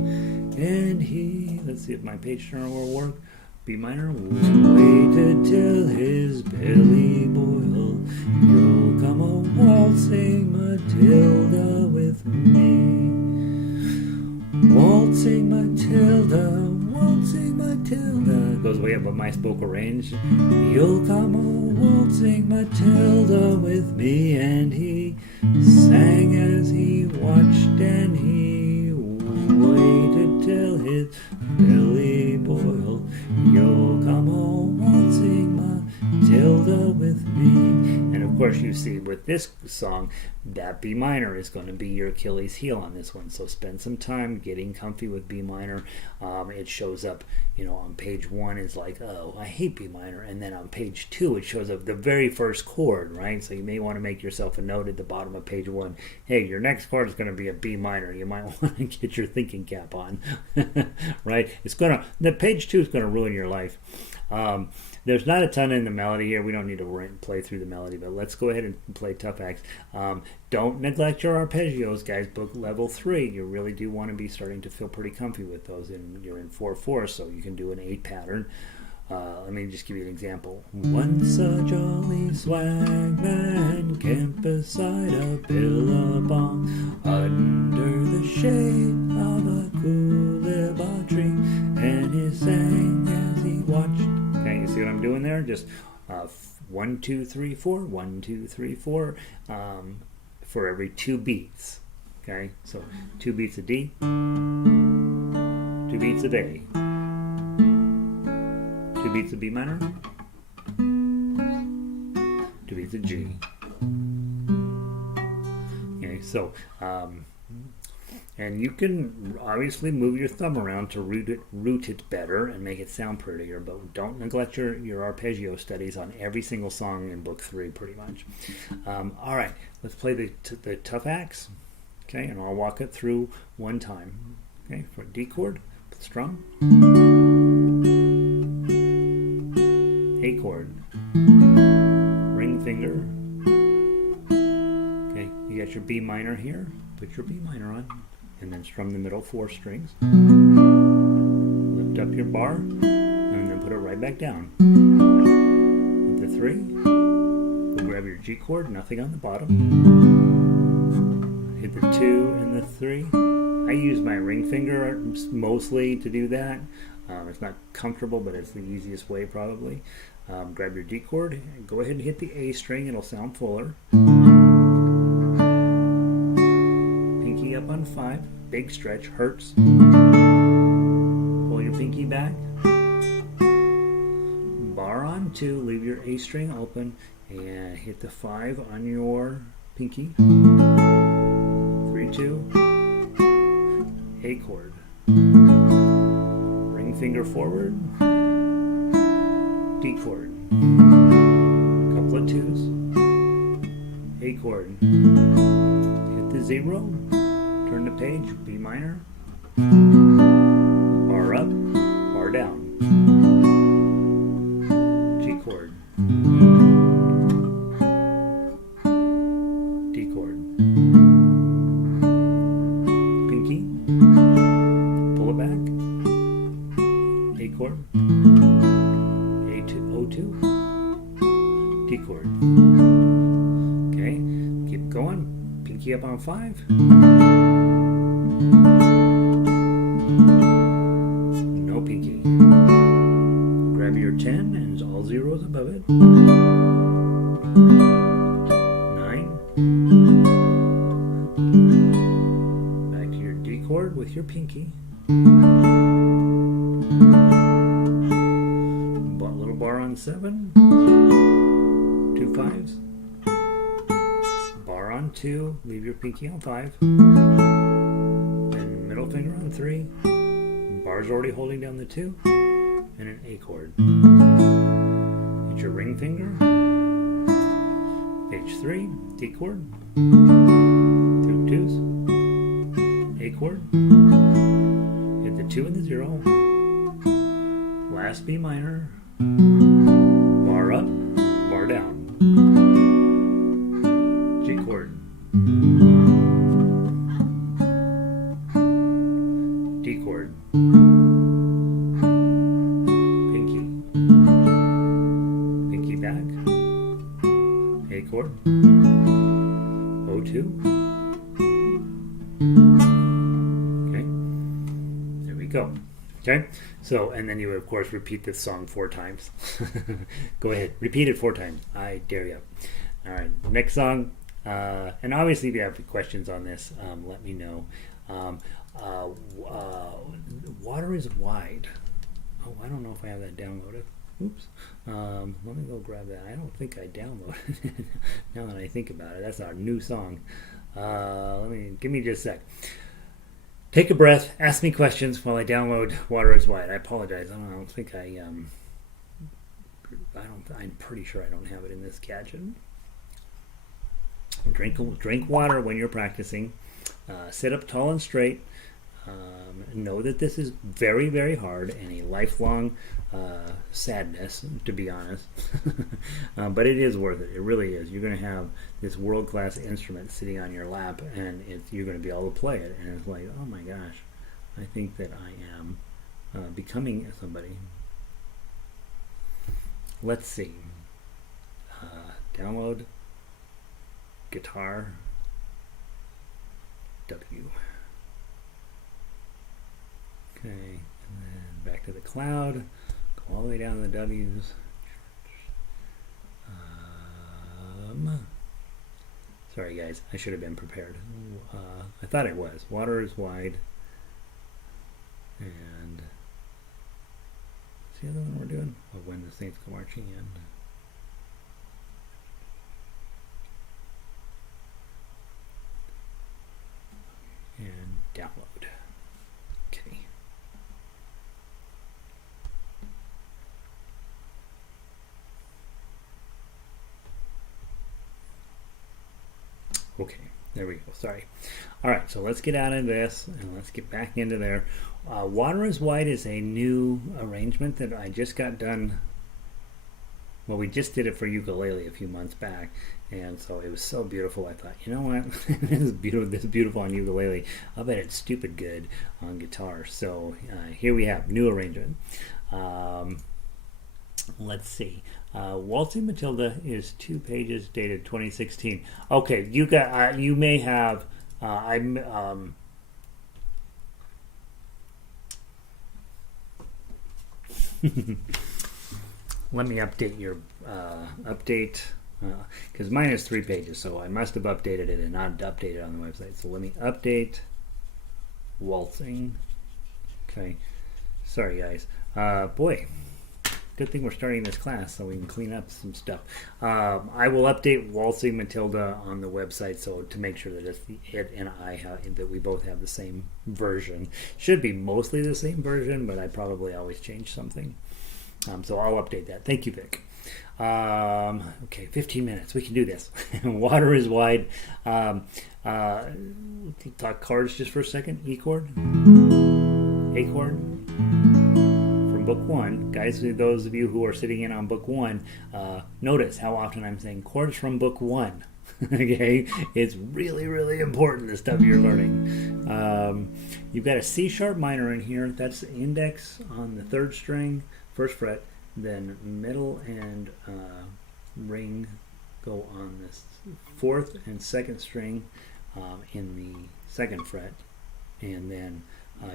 And he, let's see if my page turner will work. B minor, waited till his belly boiled. You'll come a waltzing Matilda with me. Waltzing Matilda, waltzing Matilda. Goes way above my vocal range. You'll come a waltzing Matilda with me. And he sang as he watched, and he waited till his belly boiled. You'll come on waltzing Matilda with me. And of course, you see with this song, that B minor is going to be your Achilles heel on this one. So spend some time getting comfy with B minor. It shows up, on page 1 is like, oh, I hate B minor. And then on page 2, it shows up the very first chord, right? So you may want to make yourself a note at the bottom of page 1. Hey, your next chord is going to be a B minor. You might want to get your thinking cap on, right? The page 2 is going to ruin your life. There's not a ton in the melody here. We don't need to play through the melody, but let's go ahead and play tough acts. Don't neglect your arpeggios, guys. Book level 3. You really do want to be starting to feel pretty comfy with those. You're in 4/4, so you can do an 8 pattern. Let me just give you an example. Once a jolly swagman camped beside a billabong under the shade of a coolibah tree, and he sang as he watched. Okay, you see what I'm doing there? Just 1, 2, 3, 4, 1, 2, 3, 4 for every 2 beats. Okay, so 2 beats of D, 2 beats of A, 2 beats of B minor, 2 beats of G. Okay, so and you can obviously move your thumb around to root it better and make it sound prettier, but don't neglect your arpeggio studies on every single song in book 3, pretty much. All right, let's play the tough acts. Okay, and I'll walk it through one time. Okay, for D chord, strum. A chord, ring finger. Okay, you got your B minor here. Put your B minor on, and then strum the middle 4 strings. Lift up your bar, and then put it right back down. Hit the 3. Go grab your G chord, nothing on the bottom. Hit the 2 and the 3. I use my ring finger mostly to do that. It's not comfortable, but it's the easiest way probably. Grab your D chord, go ahead and hit the A string, it'll sound fuller. Pinky up on 5, big stretch, hurts. Pull your pinky back. Bar on 2, leave your A string open, and hit the 5 on your pinky. 3, 2, A chord. Ring finger forward, D chord, couple of twos, A chord, hit the 0, turn the page, B minor, bar up, bar down, G chord, D chord, pinky, pull it back, A chord, A2, O2, D chord. Okay, keep going, pinky up on 5. No pinky. Grab your 10 and all zeros above it. 9. Back to your D chord with your pinky. Little bar on 7. 2 5s. Bar on 2. Leave your pinky on 5. And middle finger on 3. Bar's already holding down the 2. And an A chord. Hit your ring finger. Page 3. D chord. 2 2s. A chord. Hit the 2 and the 0. Last B minor. Bar up, bar down. G chord. D chord. Pinky. Pinky back. A chord. O2. Okay. There we go. Okay, so, and then you would, of course, repeat this song 4 times. Go ahead, repeat it 4 times. I dare you. All right, next song. And obviously, if you have questions on this, let me know. Water is Wide. Oh, I don't know if I have that downloaded. Oops. Let me go grab that. I don't think I downloaded it. Now that I think about it, that's our new song. Give me just a sec. Take a breath, ask me questions while I download Water is Wide. I apologize. I'm pretty sure I don't have it in this gadget. Drink water when you're practicing. Sit up tall and straight. Know that this is very, very hard and a lifelong sadness, to be honest. But it is worth it. It really is. You're going to have this world-class instrument sitting on your lap, and you're going to be able to play it. And it's like, oh my gosh, I think that I am becoming somebody. Let's see. Download guitar W. Okay, and then back to the cloud, go all the way down to the W's. Sorry guys, I should have been prepared. I thought I was. Water is Wide. And what's the other one we're doing? Oh, When the Saints Go Marching In. And download. Okay. Okay, there we go. Sorry. All right, so let's get out of this and let's get back into there. Water is Wide is a new arrangement that I just got done. Well, we just did it for ukulele a few months back, and so it was so beautiful. I thought, you know what, this is beautiful on ukulele. I'll bet it's stupid good on guitar. So here we have new arrangement. Let's see. Waltzing Matilda is 2 pages, dated 2016. Okay, you got. You may have. Let me update your update, because mine is 3 pages, so I must have updated it and not updated on the website. So let me update Waltzing. Okay, sorry guys. Boy, good thing we're starting this class so we can clean up some stuff. I will update Waltzing Matilda on the website so to make sure that it and I have, that we both have the same version. Should be mostly the same version, but I probably always change something. So I'll update that. Thank you, Vic. Okay, 15 minutes. We can do this. Water is wide. Talk chords just for a second. E chord, A chord. From book 1, guys, those of you who are sitting in on book 1, notice how often I'm saying chords from book 1. Okay, it's really, really important, the stuff you're learning. You've got a C sharp minor in here. That's the index on the 3rd string, 1st fret. Then middle and ring go on this 4th and 2nd string in the 2nd fret, and then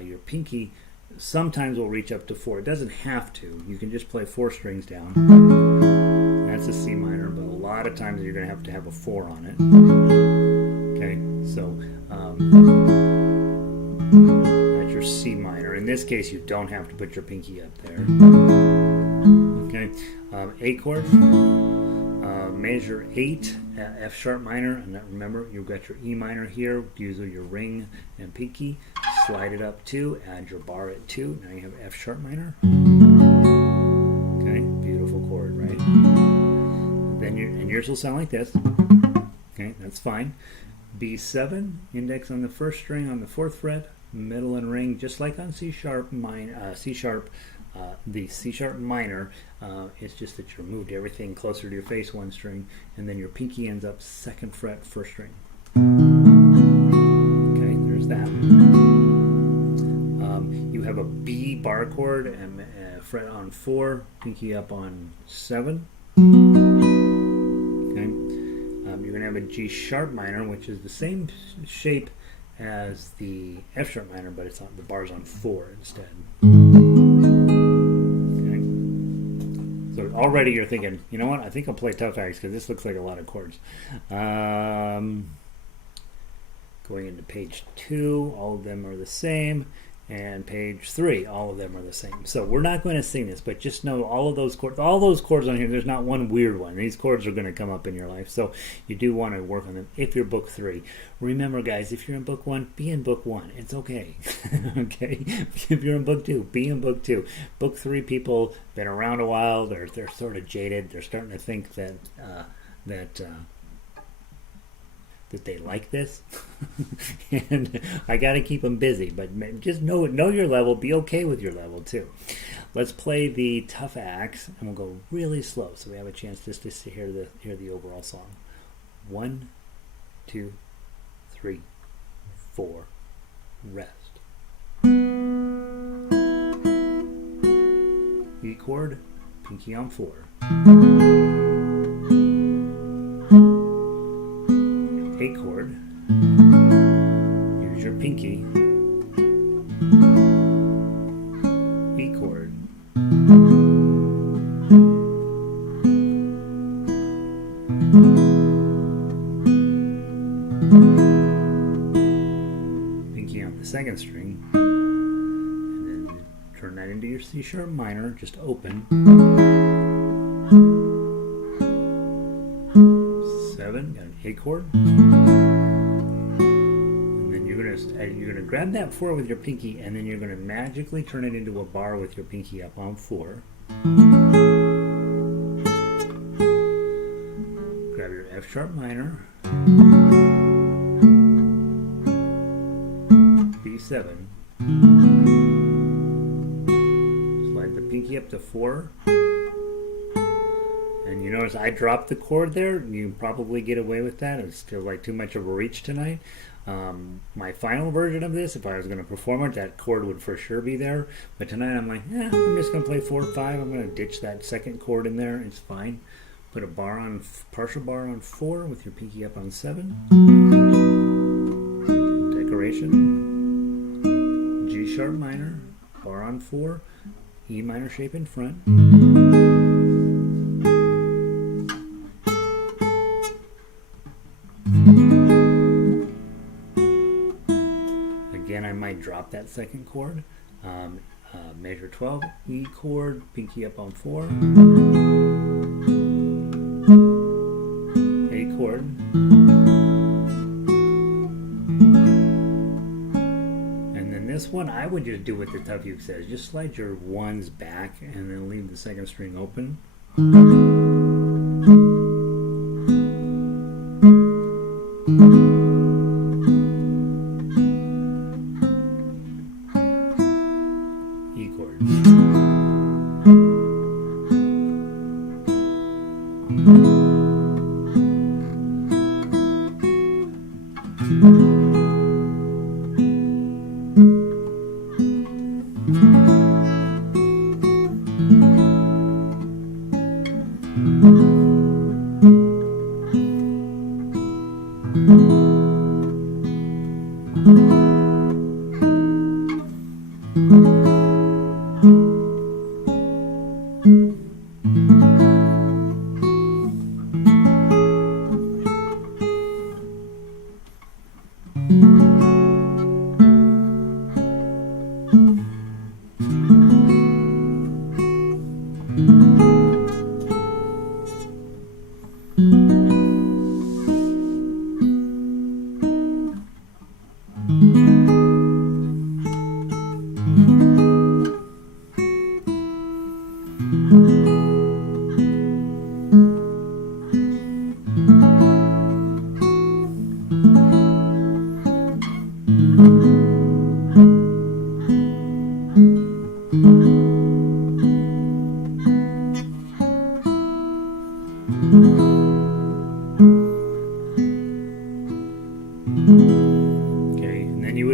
your pinky sometimes will reach up to 4. It doesn't have to. You can just play 4 strings down. That's a C minor, but a lot of times you're going to have a 4 on it. Okay, so that's your C minor. In this case, you don't have to put your pinky up there. Okay, A chord, measure 8, F sharp minor, and remember you've got your E minor here, use your ring and pinky, slide it up 2, add your bar at 2, now you have F sharp minor. Okay, beautiful chord, right? Then and yours will sound like this. Okay, that's fine. B7, index on the 1st string on the 4th fret, middle and ring, just like on C sharp C sharp. The C sharp minor, it's just that you moved everything closer to your face 1 string, and then your pinky ends up 2nd fret 1st string. Okay, there's that. You have a B bar chord and fret on 4, pinky up on 7. Okay, you're going to have a G sharp minor, which is the same shape as the F sharp minor, but it's on the bar's on 4 instead. So already you're thinking, you know what, I think I'll play tough acts because this looks like a lot of chords. Going into page 2, all of them are the same. And page 3, all of them are the same. So we're not going to sing this, but just know all those chords on here, there's not one weird one. These chords are going to come up in your life. So you do want to work on them if you're book 3. Remember, guys, if you're in book 1, be in book 1. It's okay. Okay? If you're in book 2, be in book 2. Book 3 people been around a while. They're sort of jaded. They're starting to think that they like this. And I got to keep them busy, but just know your level. Be okay with your level too. Let's play the tough acts, and we'll go really slow so we have a chance just to hear the overall song. 1, 2, 3, 4, rest. E chord, pinky on 4. A chord, here's your pinky, E chord, pinky on the 2nd string, and then turn that into your C sharp minor, just open. 7, got an A chord, and then you're gonna grab that 4 with your pinky, and then you're gonna magically turn it into a bar with your pinky up on 4. Grab your F sharp minor, B7, slide the pinky up to 4. And you notice I dropped the chord there. You can probably get away with that. It feels like too much of a reach tonight. My final version of this, if I was going to perform it, that chord would for sure be there. But tonight I'm like, I'm just going to play 4 or 5. I'm going to ditch that 2nd chord in there. It's fine. Put a partial bar on 4 with your pinky up on 7. Decoration. G sharp minor, bar on 4, E minor shape in front. Again, I might drop that 2nd chord. Measure 12, E chord, pinky up on 4, A chord, and then this one I would just do what the Tough Uke says. Just slide your ones back and then leave the second string open. E chord.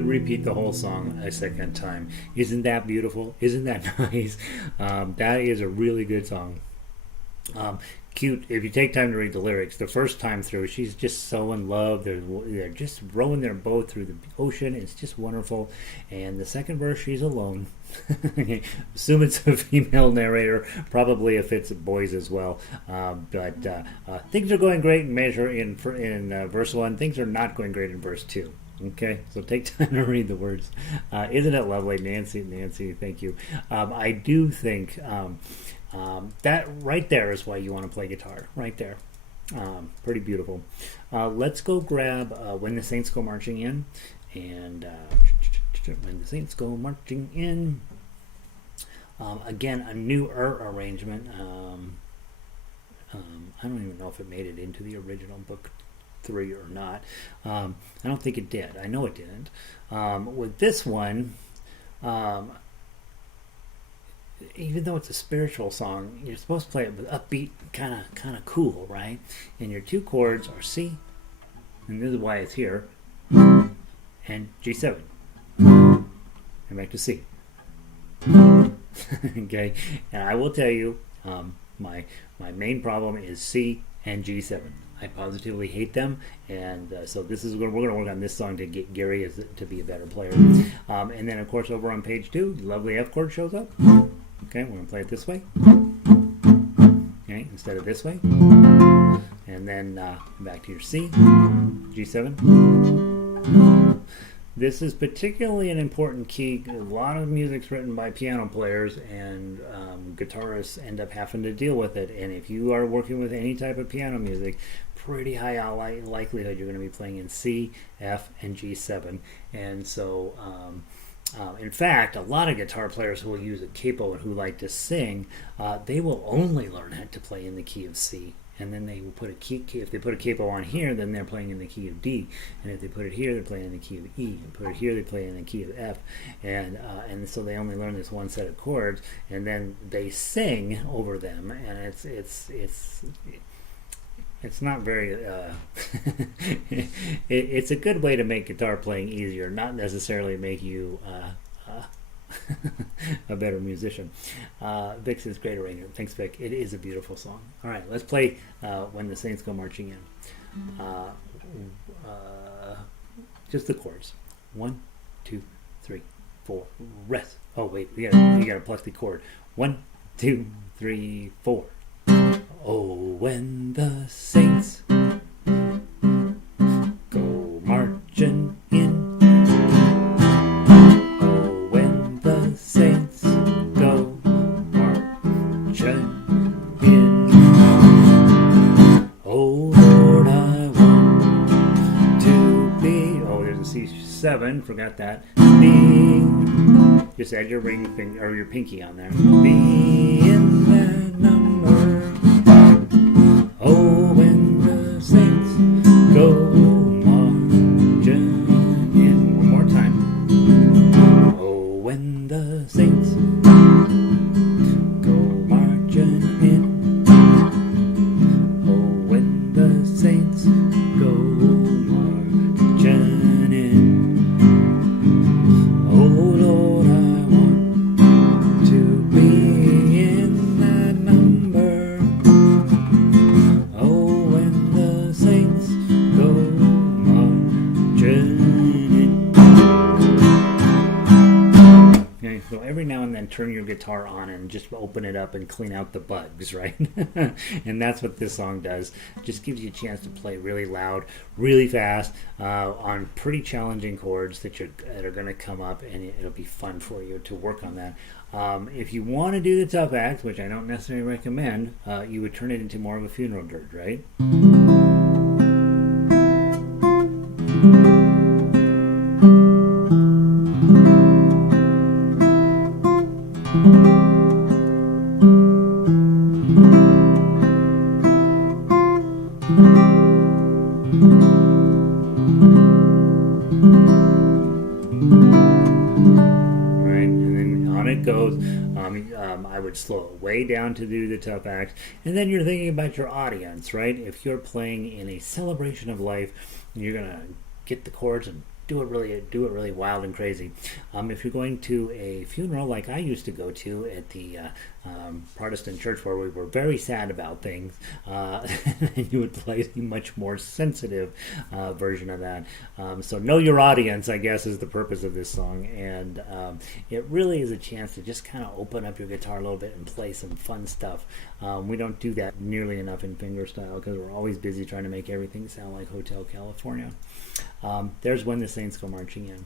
Repeat the whole song a second time. Isn't that beautiful? Isn't that nice? That is a really good song. Cute. If you take time to read the lyrics, the first time through, she's just so in love. They're just rowing their boat through the ocean. It's just wonderful. And the second verse, she's alone. Assume it's a female narrator, probably if it's boys as well. But things are going great in verse 1. Things are not going great in verse 2. Okay, so take time to read the words. Isn't it lovely? Nancy, thank you. I do think that right there is why you want to play guitar. Right there. Pretty beautiful. Let's go grab When the Saints Go Marching In. And When the Saints Go Marching In. Again, a new arrangement. I don't even know if it made it into the original book 3 or not. I don't think it did. I know it didn't. With this one, even though it's a spiritual song, you're supposed to play it with upbeat, kind of cool, right? And your 2 chords are C, and this is why it's here, and G7, and back to C. Okay, and I will tell you, my main problem is C and G7. I positively hate them, and so we're going to work on this song to get Gary to be a better player. And then, of course, over on page 2, the lovely F chord shows up. Okay, we're going to play it this way. Okay, instead of this way. And then back to your C, G7. This is particularly an important key. A lot of music's written by piano players, and guitarists end up having to deal with it. And if you are working with any type of piano music, pretty high likelihood you're going to be playing in C, F, and G7. And so, in fact, a lot of guitar players who will use a capo and who like to sing, they will only learn how to play in the key of C. And then they will put a key. If they put a capo on here, then they're playing in the key of D. And if they put it here, they're playing in the key of E. And put it here, they play in the key of F. And so they only learn this one set of chords, and then they sing over them. And it's not very. It's a good way to make guitar playing easier, not necessarily make you a better musician. Vic says, great arrangement. Thanks, Vic. It is a beautiful song. All right, let's play When the Saints Go Marching In. Just the chords. 1, 2, 3, 4. Rest. Oh wait, you gotta pluck the chord. 1, 2, 3, 4. Oh, when the saints go marching in. Oh, when the saints 7, forgot that. B. Just add your ring finger or your pinky on there. Be in that number. Oh, when the saints go marching in. One more time. Oh, when the saints go marching in. Oh, when the saints go marching in. Oh, Lord, I want to be in that number. Oh, when the saints go marching in. Okay, so every now and then turn your guitar on and just open it up and clean out the bugs, right? And that's what this song does. Just gives you a chance to play really loud, really fast, on pretty challenging chords that are going to come up, and it'll be fun for you to work on that. If you want to do the tough act, which I don't necessarily recommend, you would turn it into more of a funeral dirge, right? I would slow it way down to do the tough act, and then you're thinking about your audience, right? If you're playing in a celebration of life, you're gonna get the chords and do it really wild and crazy. If you're going to a funeral like I used to go to at the Protestant church where we were very sad about things, and you would play a much more sensitive version of that. So know your audience, I guess, is the purpose of this song, and it really is a chance to just kind of open up your guitar a little bit and play some fun stuff. We don't do that nearly enough in fingerstyle because we're always busy trying to make everything sound like Hotel California. There's When the Saints Go Marching In.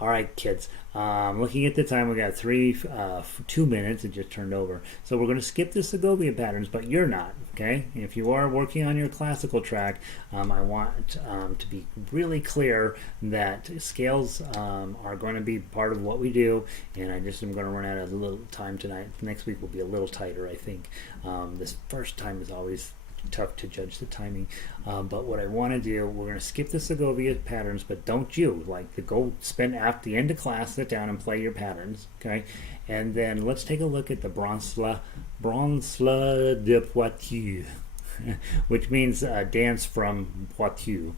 All right, kids. Looking at the time, we got 2 minutes. It just turned over. So we're going to skip the Segovia patterns, but you're not, okay? If you are working on your classical track, I want to be really clear that scales are going to be part of what we do, and I just am going to run out of a little time tonight. Next week will be a little tighter, I think. This first time is always tough to judge the timing, but what I want to do, we're going to skip the Segovia patterns, but don't you go spend at the end of class, sit down and play your patterns, okay? And then let's take a look at the Bransle de Poitou, which means dance from Poitou.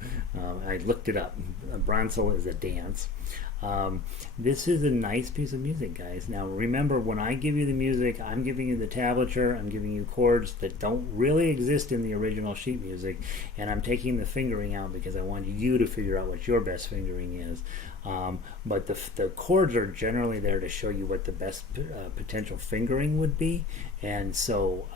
I looked it up. Bransle is a dance. This is a nice piece of music, guys. Now remember, when I give you the music, I'm giving you the tablature, I'm giving you chords that don't really exist in the original sheet music, and I'm taking the fingering out because I want you to figure out what your best fingering is. But the chords are generally there to show you what the best potential fingering would be, and so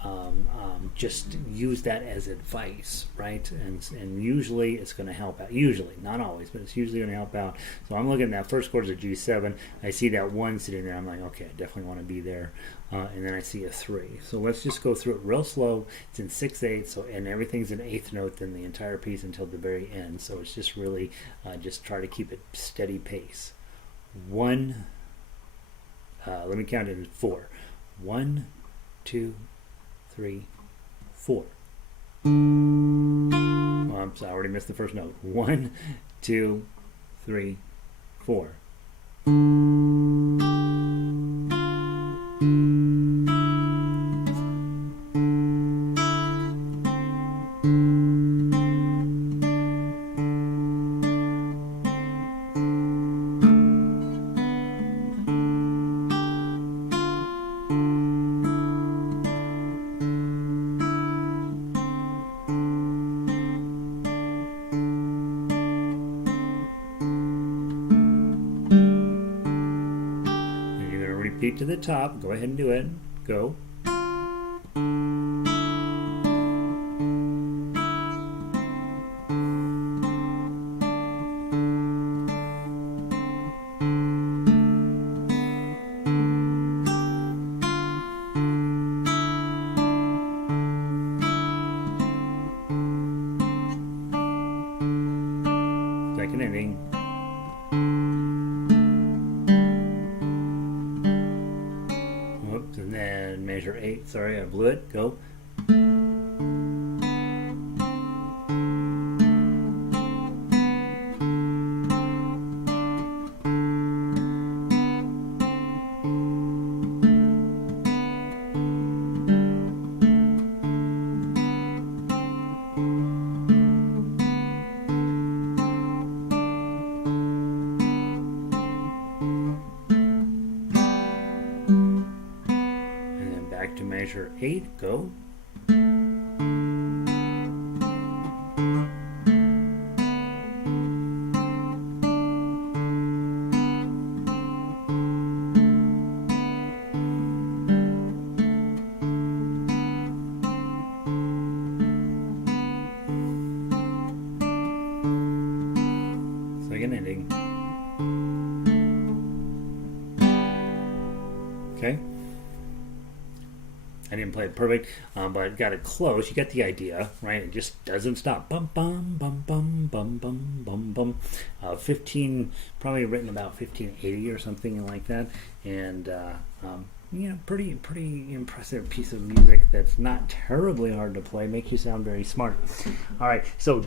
just use that as advice, right? And usually it's going to help out. Usually, not always, but it's usually going to help out. So I'm looking at that first chord is a G7. I see that 1 sitting there. I'm like, okay, I definitely want to be there. And then I see a 3. So let's just go through it real slow. It's in 6/8, so and everything's an eighth note in the entire piece until the very end. So it's just really just try to keep it steady pace. 1. Let me count it as 4. 1, 2, 3, 4. Oh, I'm sorry, I already missed the first note. 1, 2, 3, 4. To the top, go ahead and do it. Go. Second ending. sorry, I blew it. Go. Back to measure 8, go. Second ending. Okay. I didn't play it perfect, but got it close. You get the idea, right? It just doesn't stop. Bum bum bum bum bum bum bum bum. 15, probably written about 1580 or something like that, and pretty impressive piece of music that's not terribly hard to play. Makes you sound very smart. All right, so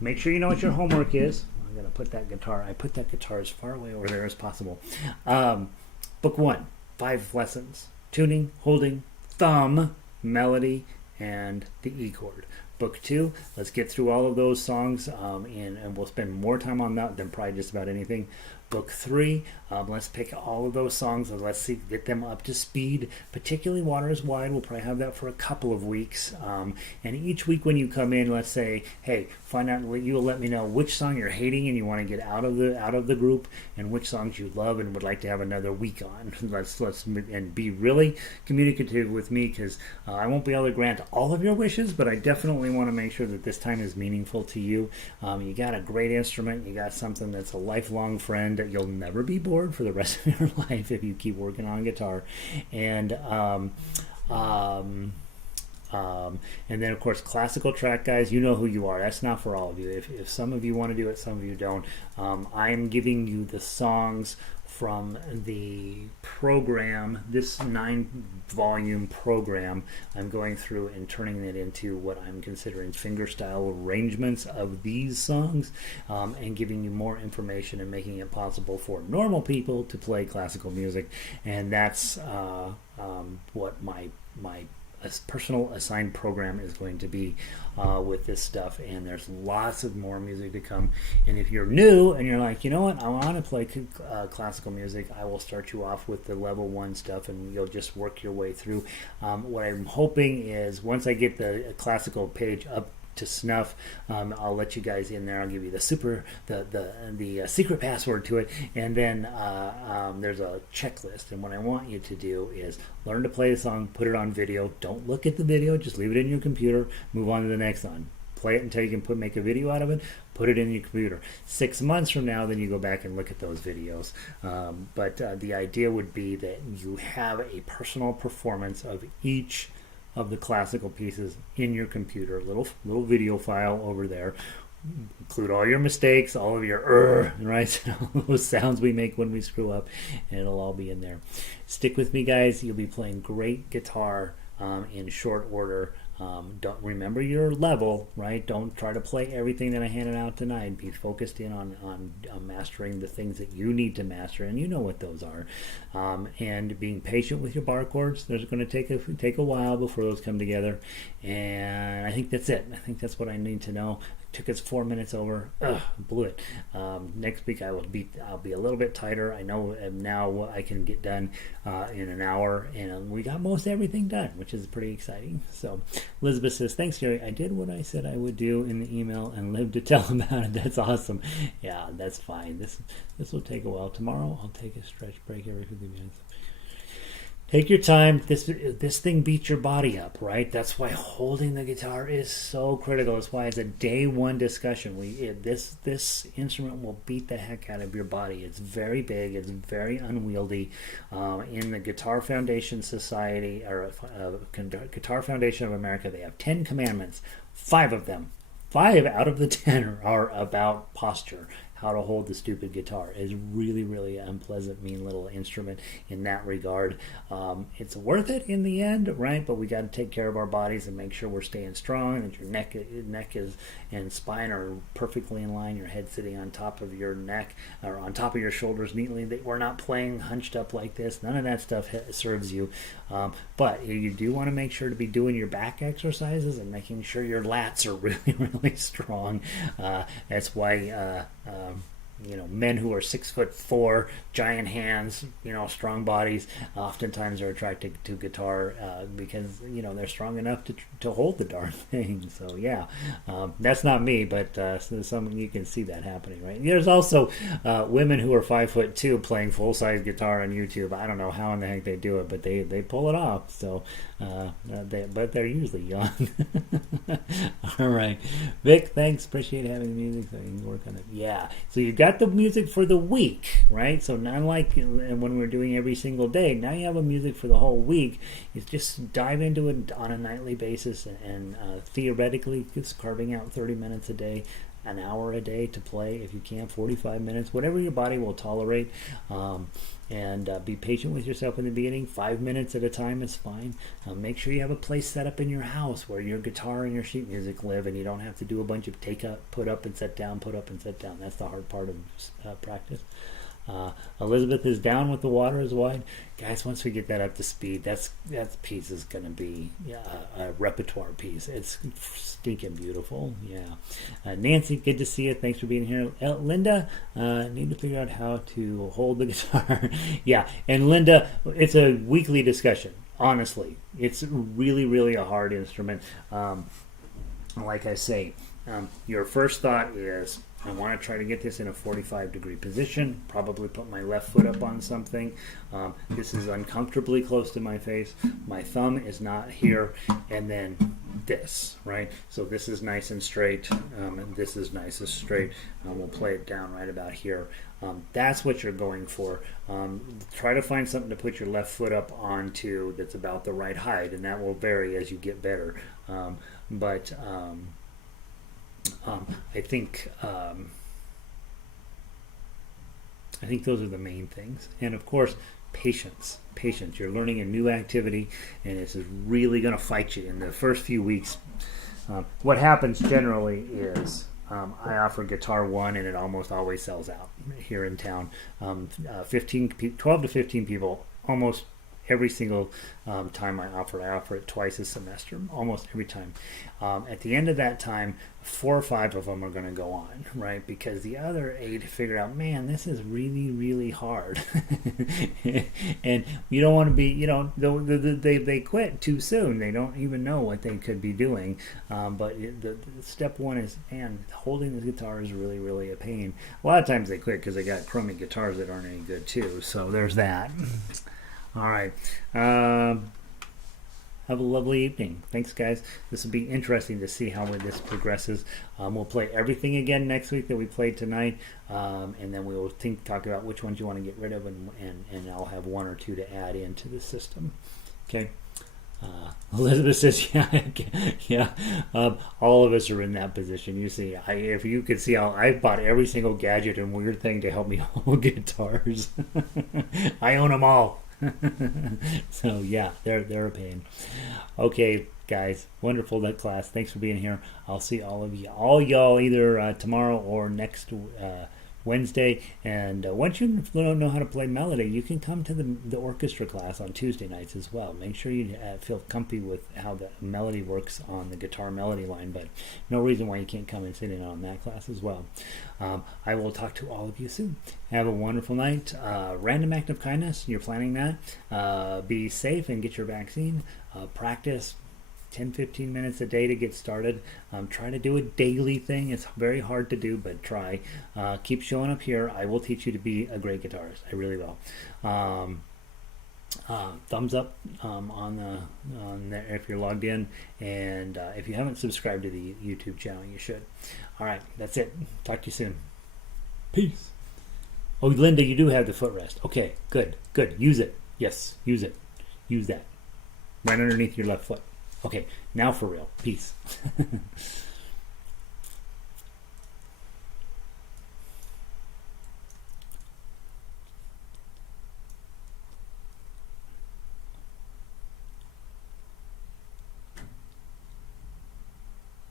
make sure you know what your homework is. I'm gonna put that guitar. I put that guitar as far away over there as possible. Book 1, 5 lessons: tuning, holding, thumb, melody, and the E chord. Book 2, let's get through all of those songs, and we'll spend more time on that than probably just about anything. Book 3, let's pick all of those songs and let's get them up to speed, particularly Water is Wide. We'll probably have that for a couple of weeks, and each week when you come in, let's say, hey, find out, you'll let me know which song you're hating and you want to get out of the group, and which songs you love and would like to have another week on. Let's and be really communicative with me, because I won't be able to grant all of your wishes, but I definitely want to make sure that this time is meaningful to you. You got a great instrument, you got something that's a lifelong friend, that you'll never be bored for the rest of your life if you keep working on guitar. And then of course classical track guys, you know who you are. That's not for all of you. If some of you want to do it, some of you don't. I'm giving you the songs from the program, this 9-volume program. I'm going through and turning it into what I'm considering fingerstyle arrangements of these songs, and giving you more information and making it possible for normal people to play classical music. And that's what my personal assigned program is going to be with this stuff. And there's lots of more music to come. And if you're new and you're like, you know what, I want to play classical music, I will start you off with the level 1 stuff, and you'll just work your way through. What I'm hoping is once I get the classical page up to snuff, I'll let you guys in there. I'll give you the secret password to it, and then there's a checklist. And what I want you to do is learn to play the song, put it on video. Don't look at the video, just leave it in your computer, move on to the next one. Play it until you can make a video out of it, put it in your computer. 6 months from now, then you go back and look at those videos. But the idea would be that you have a personal performance of each of the classical pieces in your computer, little video file over there. Include all your mistakes, all of your right, all those sounds we make when we screw up, and it'll all be in there. Stick with me, guys. You'll be playing great guitar in short order. Don't remember your level, right? Don't try to play everything that I handed out tonight. Be focused in on mastering the things that you need to master, and you know what those are. And being patient with your bar chords. There's going to take a while before those come together. And I think that's it. I think that's what I need to know. Took us 4 minutes over. Blew it. Next week I'll be a little bit tighter. I know now what I can get done in an hour, and we got most everything done, which is pretty exciting. So Elizabeth says, thanks, Gary. I did what I said I would do in the email and lived to tell about it. That's awesome. Yeah, that's fine. This will take a while. Tomorrow I'll take a stretch break every 50 minutes. Take your time. This thing beats your body up, right? That's why holding the guitar is so critical. That's why it's a day 1 discussion. This instrument will beat the heck out of your body. It's very big. It's very unwieldy. In the Guitar Foundation Society, or Guitar Foundation of America, they have 10 commandments. 5 of them, 5 out of the 10 are about posture, how to hold the stupid guitar. It's really, really unpleasant, mean little instrument in that regard. It's worth it in the end, right? But we got to take care of our bodies and make sure we're staying strong, and that your neck is and spine are perfectly in line. Your head sitting on top of your neck or on top of your shoulders neatly. We're not playing hunched up like this. None of that stuff serves you. But you do want to make sure to be doing your back exercises and making sure your lats are really, really strong. That's why men who are 6'4", giant hands, strong bodies, oftentimes are attracted to guitar because they're strong enough to hold the darn thing. So yeah, that's not me, but you can see that happening, right? There's also women who are 5'2" playing full size guitar on YouTube. I don't know how in the heck they do it, but they pull it off. So, but they're usually young. All right, Vic, thanks. Appreciate having the music so you can work on it. Yeah. So you got the music for the week, right? So not like when we're doing every single day. Now you have a music for the whole week. You just dive into it on a nightly basis, and theoretically, it's carving out 30 minutes a day, an hour a day to play if you can, 45 minutes, whatever your body will tolerate. And be patient with yourself in the beginning. 5 minutes at a time is fine. Make sure you have a place set up in your house where your guitar and your sheet music live, and you don't have to do a bunch of take up, put up and set down, put up and set down. That's the hard part of practice. Elizabeth is down with the water is wide. Guys, once we get that up to speed, that piece is going to be a repertoire piece. It's stinking beautiful. Yeah. Nancy, good to see you. Thanks for being here. Linda, need to figure out how to hold the guitar. Yeah, and Linda, it's a weekly discussion. Honestly, it's really, really a hard instrument. Like I say, your first thought is, I want to try to get this in a 45-degree position, probably put my left foot up on something. This is uncomfortably close to my face. My thumb is not here, and then this, right? So this is nice and straight, and this is nice and straight. We'll play it down right about here. That's what you're going for. Try to find something to put your left foot up onto that's about the right height, and that will vary as you get better. I think those are the main things. And of course, patience. You're learning a new activity, and this is really going to fight you in the first few weeks. What happens generally is I offer Guitar One, and it almost always sells out here in town. 12 to 15 people almost every single time I offer it twice a semester, almost every time. At the end of that time, 4 or 5 of them are going to go on, right? Because the other 8 figure out, man, this is really, really hard. And you don't want to be, they quit too soon. They don't even know what they could be doing. But the step one is, man, holding the guitar is really, really a pain. A lot of times they quit because they got crummy guitars that aren't any good too. So there's that. All right. Have a lovely evening. Thanks, guys. This will be interesting to see how this progresses. We'll play everything again next week that we played tonight, and then we will talk about which ones you want to get rid of, and I'll have 1 or 2 to add into the system. Okay. Elizabeth says, yeah. All of us are in that position. You see, if you could see how I bought every single gadget and weird thing to help me hold guitars. I own them all. So yeah, they're a pain. Okay, guys, wonderful that class. Thanks for being here. I'll see all y'all either tomorrow or next Wednesday. And once you know how to play melody, you can come to the orchestra class on Tuesday nights as well. Make sure you feel comfy with how the melody works on the guitar melody line, but no reason why you can't come and sit in on that class as well. I will talk to all of you soon. Have a wonderful night. Random act of kindness, you're planning that. Be safe and get your vaccine. Practice 10-15 minutes a day to get started. Try to do a daily thing. It's very hard to do, but try. Keep showing up here. I will teach you to be a great guitarist. I really will. Thumbs up on there if you're logged in, and if you haven't subscribed to the YouTube channel, you should. All right, that's it. Talk to you soon. Peace. Oh, Linda, you do have the footrest. Okay, good. Use it. Yes, use it. Use that right underneath your left foot. Okay, now for real. Peace.